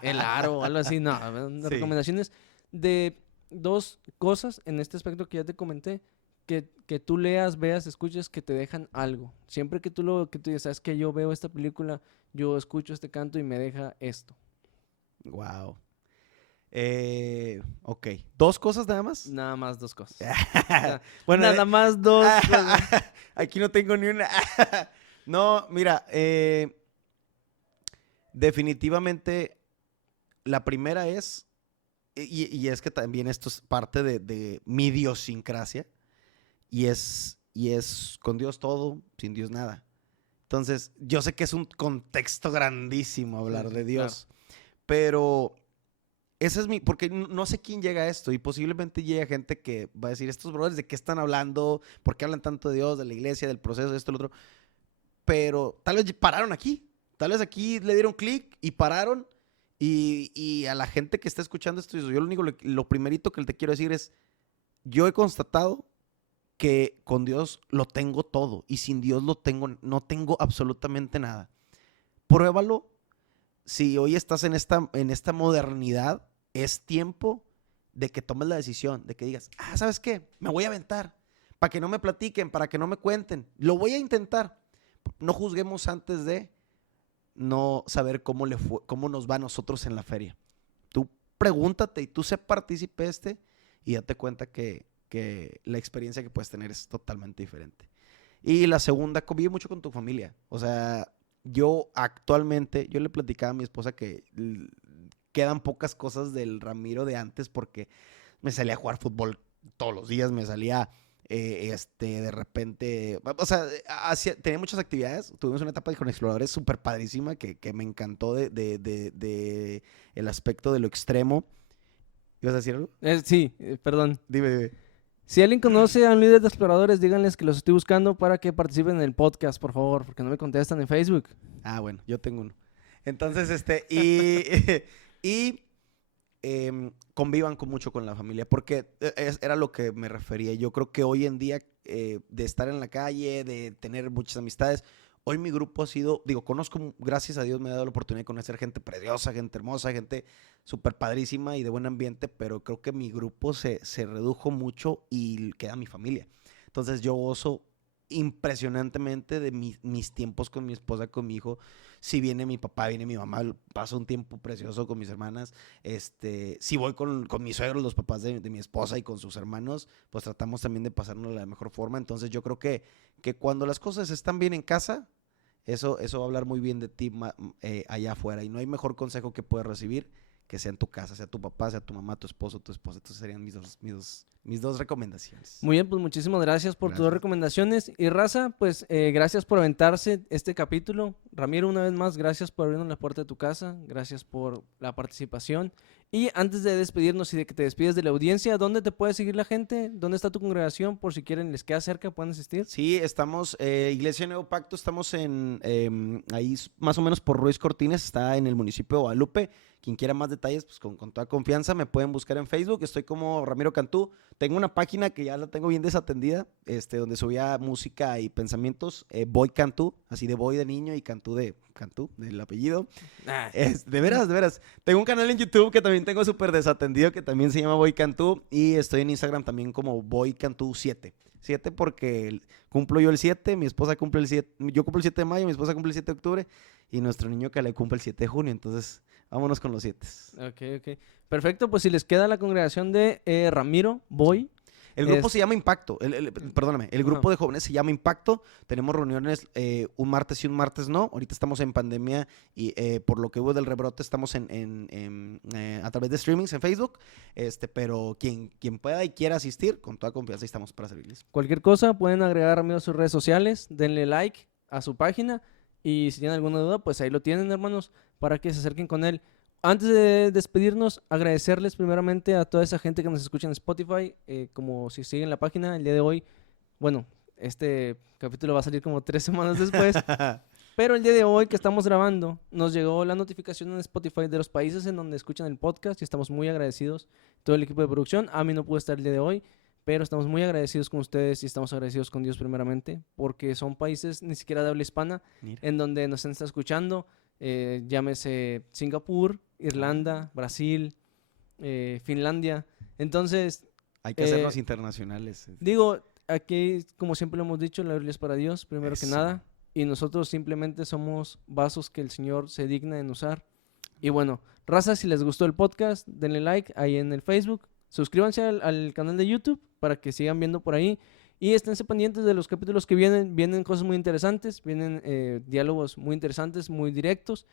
El Aro o algo así. No, Sí. recomendaciones de 2 cosas en este aspecto que ya te comenté. Que tú leas, veas, escuches, que te dejan algo. Siempre que tú dices, sabes que yo veo esta película, yo escucho este canto y me deja esto. Wow. Ok. ¿2 cosas nada más? Nada más 2 cosas. Bueno, Nada más 2 cosas. aquí no tengo ni una. No, mira, definitivamente la primera es, y es que también esto es parte de mi idiosincrasia, y es con Dios todo, sin Dios nada. Entonces, yo sé que es un contexto grandísimo hablar Sí, de Dios, pero ese es porque no sé quién llega a esto, y posiblemente llegue gente que va a decir, estos brothers, ¿de qué están hablando? ¿Por qué hablan tanto de Dios, de la iglesia, del proceso, de esto, lo otro? Pero tal vez pararon aquí, tal vez aquí le dieron clic y pararon, y a la gente que está escuchando esto, yo lo primerito que te quiero decir es, yo he constatado que con Dios lo tengo todo, y sin Dios no tengo absolutamente nada. Pruébalo. Si hoy estás en esta modernidad, es tiempo de que tomes la decisión, de que digas, ¿sabes qué? Me voy a aventar, para que no me platiquen, para que no me cuenten. Lo voy a intentar. No juzguemos antes de no saber cómo nos va a nosotros en la feria. Tú pregúntate y tú sé partícipe y date cuenta que la experiencia que puedes tener es totalmente diferente. Y la segunda, convive mucho con tu familia. O sea, yo le platicaba a mi esposa que quedan pocas cosas del Ramiro de antes, porque me salía a jugar fútbol todos los días, me salía de repente, o sea, tenía muchas actividades. Tuvimos una etapa con exploradores súper padrísima que me encantó de el aspecto de lo extremo. ¿Ibas a decir algo? Sí, perdón. Dime. Si alguien conoce a un líder de exploradores, díganles que los estoy buscando para que participen en el podcast, por favor, porque no me contestan en Facebook. Bueno, yo tengo uno. Entonces, convivan mucho con la familia, porque era lo que me refería. Yo creo que hoy en día, de estar en la calle, de tener muchas amistades, hoy mi grupo ha sido, conozco, gracias a Dios me ha dado la oportunidad de conocer gente preciosa, gente hermosa, gente súper padrísima y de buen ambiente, pero creo que mi grupo se redujo mucho y queda mi familia. Entonces yo gozo impresionantemente de mis tiempos con mi esposa, con mi hijo. Si viene mi papá, viene mi mamá, paso un tiempo precioso con mis hermanas. Si voy con mis suegros, los papás de mi esposa y con sus hermanos, pues tratamos también de pasarnos de la mejor forma. Entonces yo creo que cuando las cosas están bien en casa, eso va a hablar muy bien de ti allá afuera. Y no hay mejor consejo que puedas recibir que sea en tu casa, sea tu papá, sea tu mamá, tu esposo, tu esposa. Entonces serían mis dos recomendaciones. Muy bien, pues muchísimas gracias por tus 2 recomendaciones. Y raza, pues gracias por aventarse este capítulo. Ramiro, una vez más, gracias por abrirnos la puerta de tu casa. Gracias por la participación. Y antes de despedirnos y de que te despides de la audiencia, ¿dónde te puede seguir la gente? ¿Dónde está tu congregación? Por si quieren, les queda cerca, pueden asistir. Sí, estamos, Iglesia Nuevo Pacto, estamos ahí más o menos por Ruiz Cortines, está en el municipio de Guadalupe. Quien quiera más detalles, pues con toda confianza me pueden buscar en Facebook. Estoy como Ramiro Cantú. Tengo una página que ya la tengo bien desatendida, donde subía música y pensamientos. Boy Cantú, así de Boy de niño y Cantú del apellido. De veras. Tengo un canal en YouTube que también también tengo súper desatendido que también se llama Boy Cantú y estoy en Instagram también como Boy Cantú 7. 7 porque cumplo yo el 7, mi esposa cumple el 7, yo cumplo el 7 de mayo, mi esposa cumple el 7 de octubre y nuestro niño que le cumple el 7 de junio, entonces vámonos con los 7. Ok. Perfecto, pues si les queda la congregación de Ramiro, Boy. El grupo se llama Impacto, perdóname, el grupo Ajá. de jóvenes se llama Impacto, tenemos reuniones un martes y un martes no, ahorita estamos en pandemia y por lo que hubo del rebrote estamos a través de streamings en Facebook, pero quien pueda y quiera asistir, con toda confianza estamos para servirles. Cualquier cosa, pueden agregar a Ramiro a sus redes sociales, denle like a su página y si tienen alguna duda, pues ahí lo tienen, hermanos, para que se acerquen con él. Antes de despedirnos, agradecerles primeramente a toda esa gente que nos escucha en Spotify, como si siguen la página el día de hoy. Bueno, este capítulo va a salir como 3 semanas después, pero el día de hoy que estamos grabando, nos llegó la notificación en Spotify de los países en donde escuchan el podcast y estamos muy agradecidos, todo el equipo de producción. A mí no pude estar el día de hoy, pero estamos muy agradecidos con ustedes y estamos agradecidos con Dios primeramente, porque son países ni siquiera de habla hispana, Mira. en donde nos están escuchando. Llámese Singapur, Irlanda, Brasil, Finlandia. Entonces, Hay que hacernos internacionales. digo, aquí, como siempre lo hemos dicho, la Biblia es para Dios, primero que Eso. nada. Y nosotros simplemente somos vasos que el Señor se digna en usar. Y bueno, raza, si les gustó el podcast, denle like ahí en el Facebook. Suscríbanse al canal de YouTube para que sigan viendo por ahí. Y esténse pendientes de los capítulos que vienen. Vienen cosas muy interesantes, vienen diálogos muy interesantes, muy directos.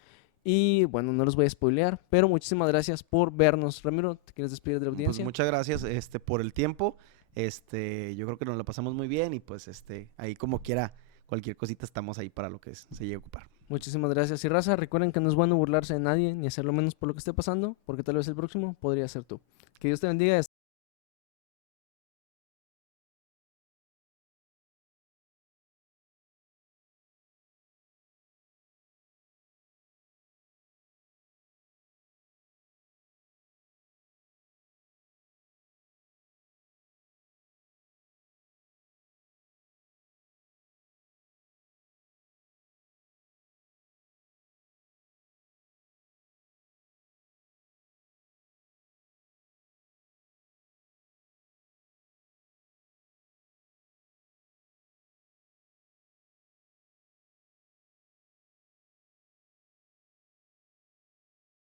Y bueno, no los voy a spoilear, pero muchísimas gracias por vernos. Ramiro, ¿te quieres despedir de la Pues audiencia? muchas gracias por el tiempo. Yo creo que nos la pasamos muy bien y pues ahí como quiera, cualquier cosita estamos ahí para lo que se llegue a ocupar. Muchísimas gracias. Y raza, recuerden que no es bueno burlarse de nadie ni hacerlo menos por lo que esté pasando, porque tal vez el próximo podría ser tú. Que Dios te bendiga.